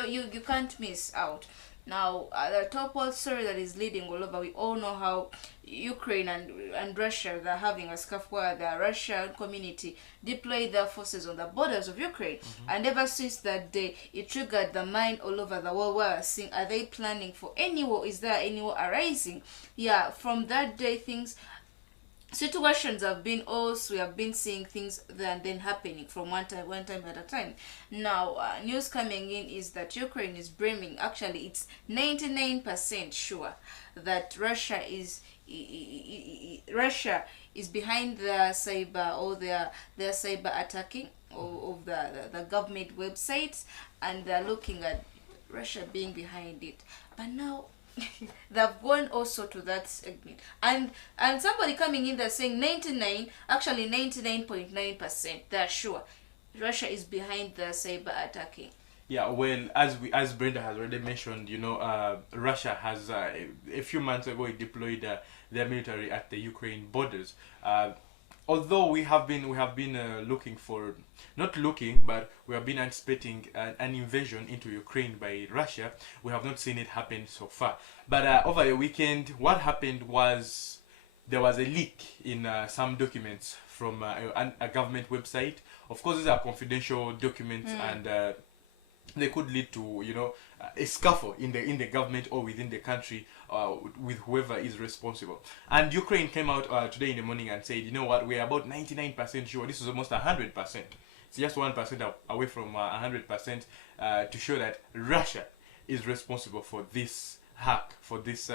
can't miss out. Now, the top world story that is leading all over, we all know how Ukraine and Russia, they're having a scuff where the Russian community deployed their forces on the borders of Ukraine. And ever since that day, it triggered the mind all over the world. We're seeing, are they planning for any war? Is there any war arising? Yeah, from that day, situations have been we have been seeing things then happening from one time at a time. Now, news coming in is that Ukraine is blaming, actually it's 99% sure that Russia is behind the cyber, or their cyber attacking of the government websites, and they're looking at Russia being behind it. But now they've gone also to that segment, and somebody coming in there saying 99.9%, they're sure Russia is behind the cyber attacking. Yeah, well, as Brenda has already mentioned, Russia has a few months ago it deployed their military at the Ukraine borders. Although we have been anticipating an invasion into Ukraine by Russia, we have not seen it happen so far. But over the weekend, what happened was there was a leak in some documents from a government website. Of course, these are confidential documents, and they could lead to a scuffle in the government or within the country with whoever is responsible. And Ukraine came out today in the morning and said, you know what, we're about 99% sure. This is almost 100%. It's just 1% away from 100% to show that Russia is responsible for this hack, for this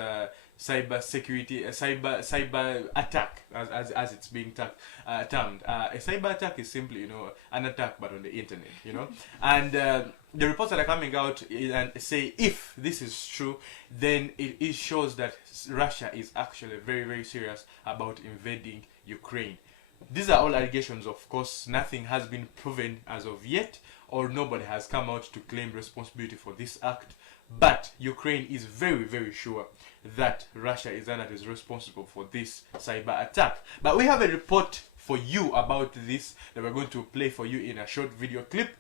cyber security, cyber attack, as it's being termed. A cyber attack is simply, an attack but on the internet, And the reports that are coming out and say if this is true, then it shows that Russia is actually very, very serious about invading Ukraine. These are all allegations, of course. Nothing has been proven as of yet, or nobody has come out to claim responsibility for this act. But Ukraine is very, very sure that Russia is responsible for this cyber attack. But we have a report for you about this that we're going to play for you in a short video clip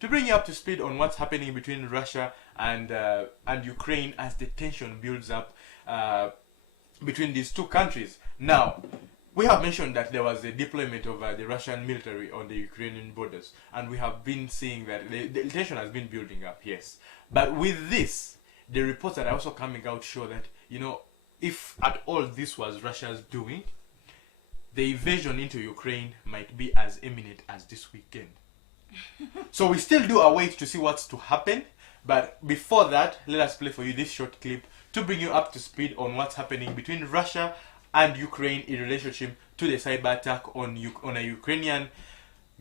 to bring you up to speed on what's happening between Russia and Ukraine as the tension builds up between these two countries. Now, we have mentioned that there was a deployment of the Russian military on the Ukrainian borders, and we have been seeing that the tension has been building up, yes. But with this, the reports that are also coming out show that, if at all this was Russia's doing, the invasion into Ukraine might be as imminent as this weekend. So we still do await to see what's to happen, but before that, let us play for you this short clip to bring you up to speed on what's happening between Russia and Ukraine in relationship to the cyber attack on a Ukrainian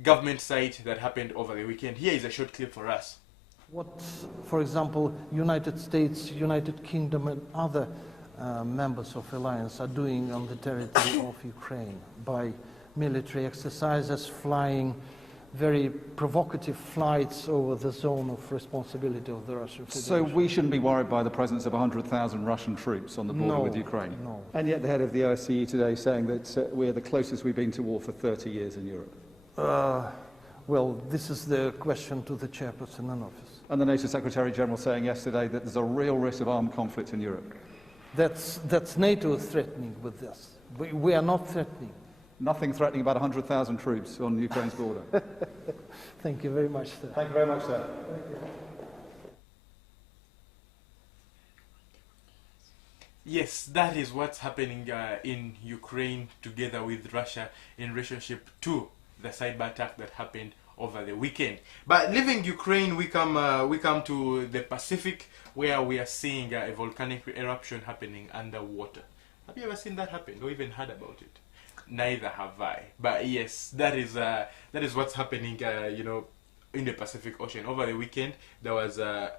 government site that happened over the weekend. Here is a short clip for us. What, for example, United States, United Kingdom and other members of alliance are doing on the territory of Ukraine by military exercises, flying very provocative flights over the zone of responsibility of the Russian Federation. So we shouldn't be worried by the presence of 100,000 Russian troops on the border with Ukraine? No. And yet the head of the OSCE today saying that we're the closest we've been to war for 30 years in Europe. Well, this is the question to the chairperson in office. And the NATO Secretary General saying yesterday that there's a real risk of armed conflict in Europe. That's NATO threatening with this. We are not threatening. nothing threatening about 100,000 troops on Ukraine's border. Thank you very much, sir. Thank you very much, sir. Yes, that is what's happening in Ukraine together with Russia in relationship to the cyber attack that happened over the weekend. But leaving Ukraine, we come to the Pacific, where we are seeing a volcanic eruption happening underwater. Have you ever seen that happen or even heard about it? Neither have I. But yes, that is what's happening. You know, in the Pacific Ocean over the weekend, there was a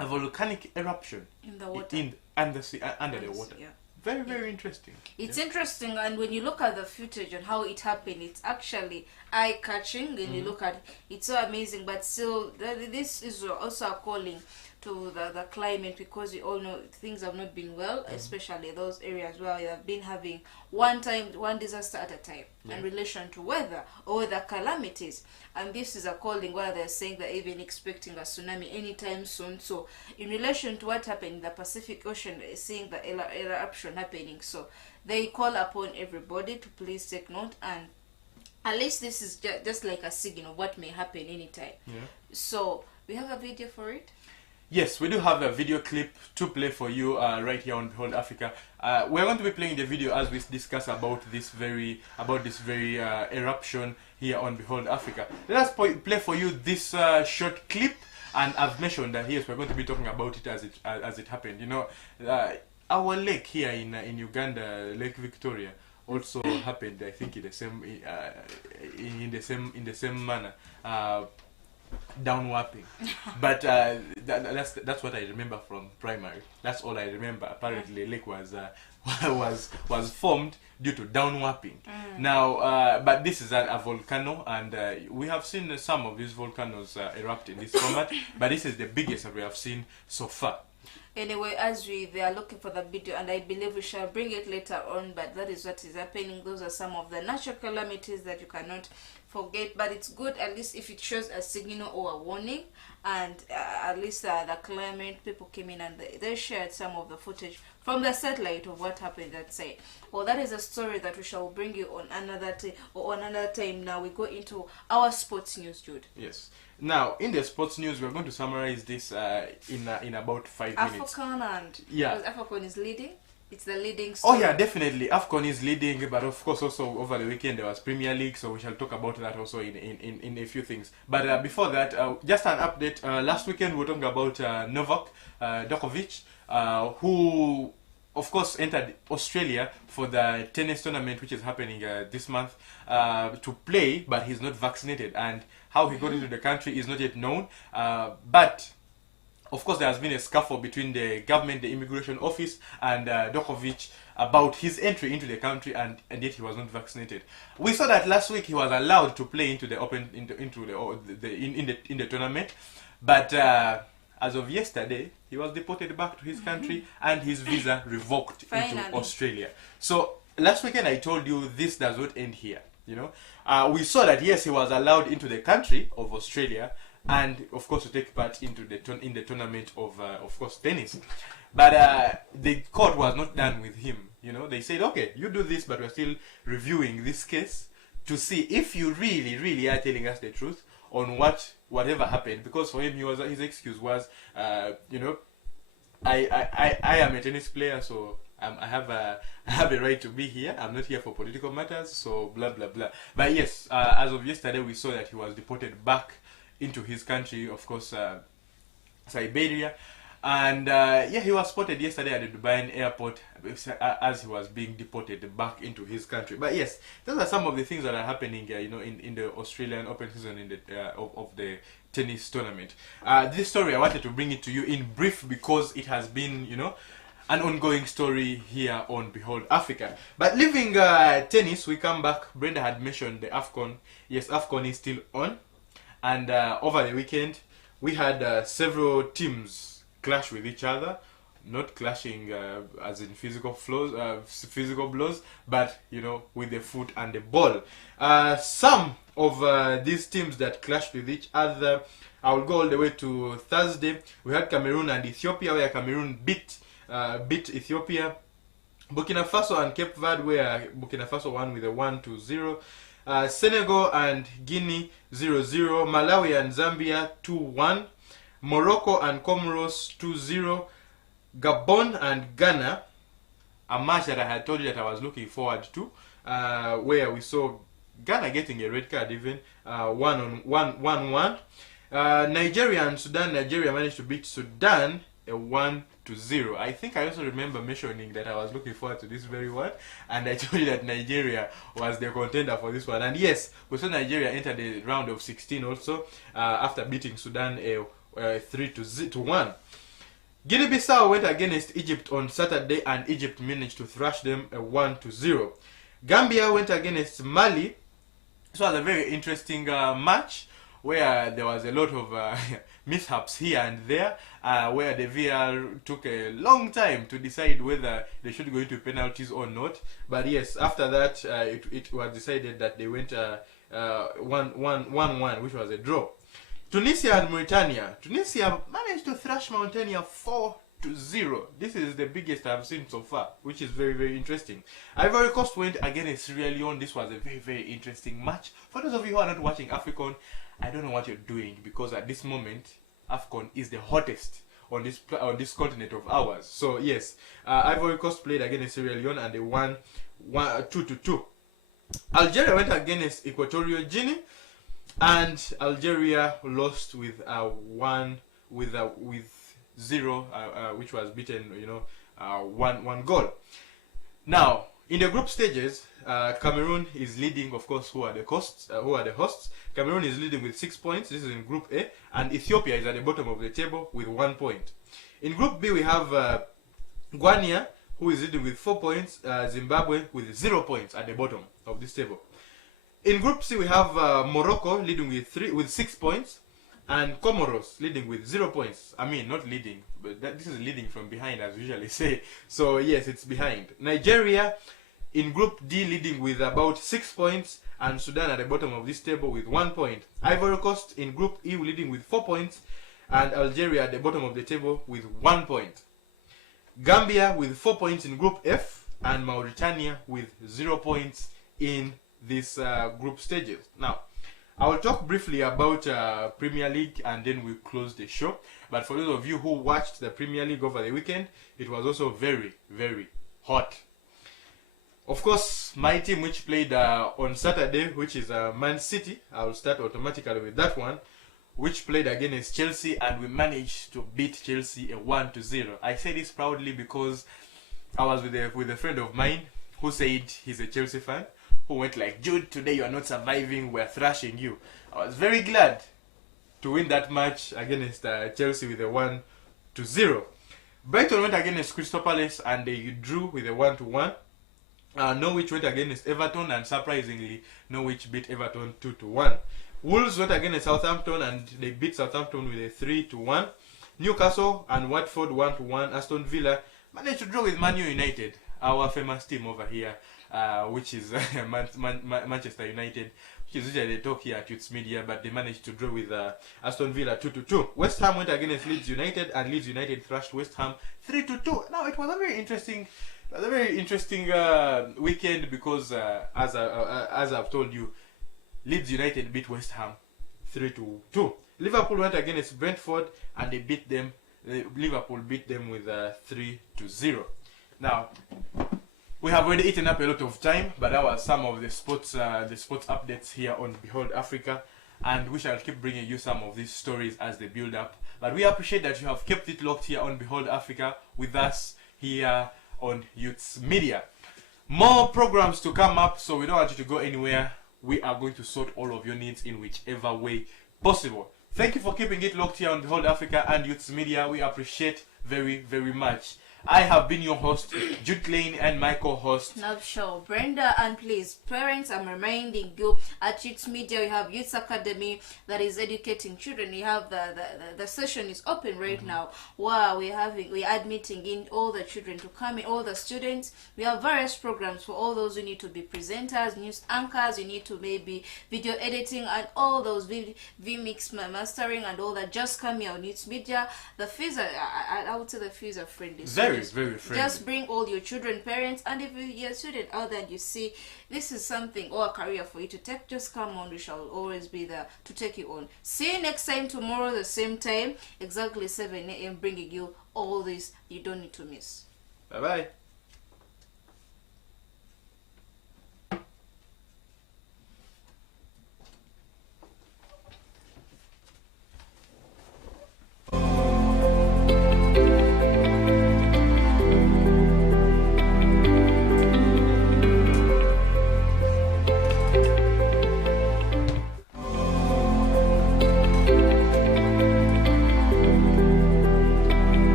volcanic eruption in the water, under the water. Yeah. Very, very interesting. It's interesting, and when you look at the footage and how it happened, it's actually eye-catching. And you look at it's so amazing, but still, this is also a calling to the climate, because we all know things have not been well, especially those areas where you have been having one disaster at a time in relation to weather or weather calamities. And this is a calling where they're saying they're even expecting a tsunami anytime soon. So in relation to what happened in the Pacific Ocean, they're seeing the eruption happening. So they call upon everybody to please take note, and at least this is just like a signal of what may happen anytime. So we have a video for it. Yes, we do have a video clip to play for you right here on Behold Africa. We're going to be playing the video as we discuss about this very eruption here on Behold Africa. Let us play for you this short clip, and I've mentioned that yes, we're going to be talking about it as it happened. You know, our lake here in Uganda, Lake Victoria, also happened. I think in the same manner. Downwarping, but that's what I remember from primary. That's all I remember. Apparently, lake was formed due to downwarping. Now, but this is a volcano, and we have seen some of these volcanoes erupt in this format, but this is the biggest that we have seen so far. Anyway, as they are looking for the video, and I believe we shall bring it later on, but that is what is happening. Those are some of the natural calamities that you cannot forget, but it's good at least if it shows a signal or a warning. And at least the climate people came in and they shared some of the footage from the satellite of what happened that side. Well, that is a story that we shall bring you on another time. Now we go into our sports news, Jude. Yes. Now, in the sports news, we're going to summarize this in about 5 minutes. AFCON, and yeah, because AFCON is leading. It's the leading story. Oh yeah, definitely. AFCON is leading, but of course also over the weekend there was Premier League, so we shall talk about that also in a few things. But before that, just an update. Last weekend we were talking about Novak Djokovic, who of course entered Australia for the tennis tournament, which is happening this month, to play, but he's not vaccinated, and how he got into the country is not yet known. But of course, there has been a scuffle between the government, the immigration office, and Djokovic about his entry into the country, and yet he was not vaccinated. We saw that last week he was allowed to play into the in the tournament, but as of yesterday, he was deported back to his country and his visa revoked into Australia. So last weekend I told you this does not end here. You know, we saw that yes, he was allowed into the country of Australia, and of course to take part into the tournament of course tennis, but the court was not done with him. You know, they said, okay, you do this, but we're still reviewing this case to see if you really are telling us the truth on whatever happened. Because for him, his excuse was, you know, I am a tennis player, so I have a right to be here. I'm not here for political matters, so blah blah blah. But yes, as of yesterday, we saw that he was deported back into his country, of course, Siberia, and yeah, he was spotted yesterday at the Dubai airport as he was being deported back into his country. But yes, those are some of the things that are happening, you know, in the Australian Open season in the of the tennis tournament. This story I wanted to bring it to you in brief because it has been, you know, an ongoing story here on Behold Africa. But leaving tennis, we come back. Brenda had mentioned the AFCON. Yes, AFCON is still on. And over the weekend, we had several teams clash with each other. Not clashing as in physical blows, but, you know, with the foot and the ball. Some of these teams that clashed with each other, I will go all the way to Thursday. We had Cameroon and Ethiopia, where Cameroon beat Ethiopia Burkina Faso and Cape Verde, where Burkina Faso won with a 1-0. Senegal and Guinea 0-0. Malawi and Zambia 2-1. Morocco and Comoros 2-0. Gabon and Ghana, a match that I had told you that I was looking forward to, where we saw Ghana getting a red card even, 1-1. Nigeria and Sudan. Nigeria managed to beat Sudan a 1-0. I think I also remember mentioning that I was looking forward to this very one, and I told you that Nigeria was the contender for this one. And yes, we saw Nigeria enter the round of 16 also, after beating Sudan a 3-1. Guinea-Bissau went against Egypt on Saturday, and Egypt managed to thrash them a 1-0. Gambia went against Mali. This was a very interesting match, where there was a lot of mishaps here and there, where the VR took a long time to decide whether they should go into penalties or not. But yes, after that, it was decided that they went 1-1, which was a draw. Tunisia and Mauritania. Tunisia managed to thrash Mauritania 4-0. This is the biggest I've seen so far, which is very, very interesting. Ivory Coast went against Sierra Leone. This was a very, very interesting match. For those of you who are not watching AFCON, I don't know what you're doing, because at this moment, AFCON is the hottest on this continent of ours. So yes, Ivory Coast played against Sierra Leone and they won 2-2. Algeria went against Equatorial Guinea, and Algeria lost with 0, which was beaten, one goal. Now, in the group stages, Cameroon is leading, of course, who are the hosts. Cameroon is leading with 6 points. This is in Group A, and Ethiopia is at the bottom of the table with 1 point. In Group B, we have Guinea, who is leading with 4 points. Zimbabwe with 0 points at the bottom of this table. In Group C, we have Morocco leading with 6 points, and Comoros leading with 0 points. I mean, not leading, but this is leading from behind, as we usually say. So yes, it's behind. Nigeria in Group D leading with about 6 points, and Sudan at the bottom of this table with 1 point. Ivory Coast in Group E leading with 4 points, and Algeria at the bottom of the table with 1 point. Gambia with 4 points in Group F, and Mauritania with 0 points in these group stages. Now, I will talk briefly about Premier League, and then we close the show. But for those of you who watched the Premier League over the weekend, it was also very, very hot. Of course, my team, which played on Saturday, which is Man City, I will start automatically with that one, which played against Chelsea, and we managed to beat Chelsea a 1-0. I say this proudly because I was with a friend of mine who said he's a Chelsea fan, who went like, "Jude, today you are not surviving, we're thrashing you." I was very glad to win that match against Chelsea with a 1-0. Brighton went against Crystal Palace, and they drew with a 1-1. Norwich went against Everton, and surprisingly, Norwich beat Everton 2-1. Wolves went against Southampton, and they beat Southampton with a 3-1. Newcastle and Watford 1-1. Aston Villa managed to draw with Man United, our famous team over here, which is Manchester United, which is usually they talk here at Youths Media, but they managed to draw with Aston Villa 2-2. West Ham went against Leeds United, and Leeds United thrashed West Ham 3-2. Now, it was a very interesting weekend, because as I've told you, Leeds United beat West Ham 3-2. Liverpool went against Brentford, and they beat them. Liverpool beat them with 3-0. Now, we have already eaten up a lot of time, but that was some of the sports updates here on Behold Africa, and we shall keep bringing you some of these stories as they build up. But we appreciate that you have kept it locked here on Behold Africa with us here on Youths Media. More programs to come up, so we don't want you to go anywhere. We are going to sort all of your needs in whichever way possible. Thank you for keeping it locked here on Behold Africa and Youths Media. We appreciate very, very much. I have been your host, Jude Lane, and my co-host, Nabshaw Brenda. And please, parents, I'm reminding you, at Youths Media, we have Youth Academy that is educating children. We have the session is open right now, where we are admitting in all the children to come in, all the students. We have various programs for all those who need to be presenters, news anchors, you need to maybe video editing, and all those vmix mastering and all that. Just come here on Youths Media. The fees are, I would say the fees are friendly. Very very friendly. Just bring all your children, parents, and if you're a student out there and you see this is something or a career for you to take, just come on. We shall always be there to take you on. See you next time tomorrow, the same time, exactly 7 a.m. bringing you all this you don't need to miss. Bye-bye.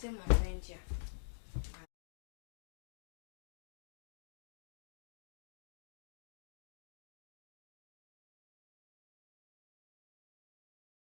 Tema Ranger.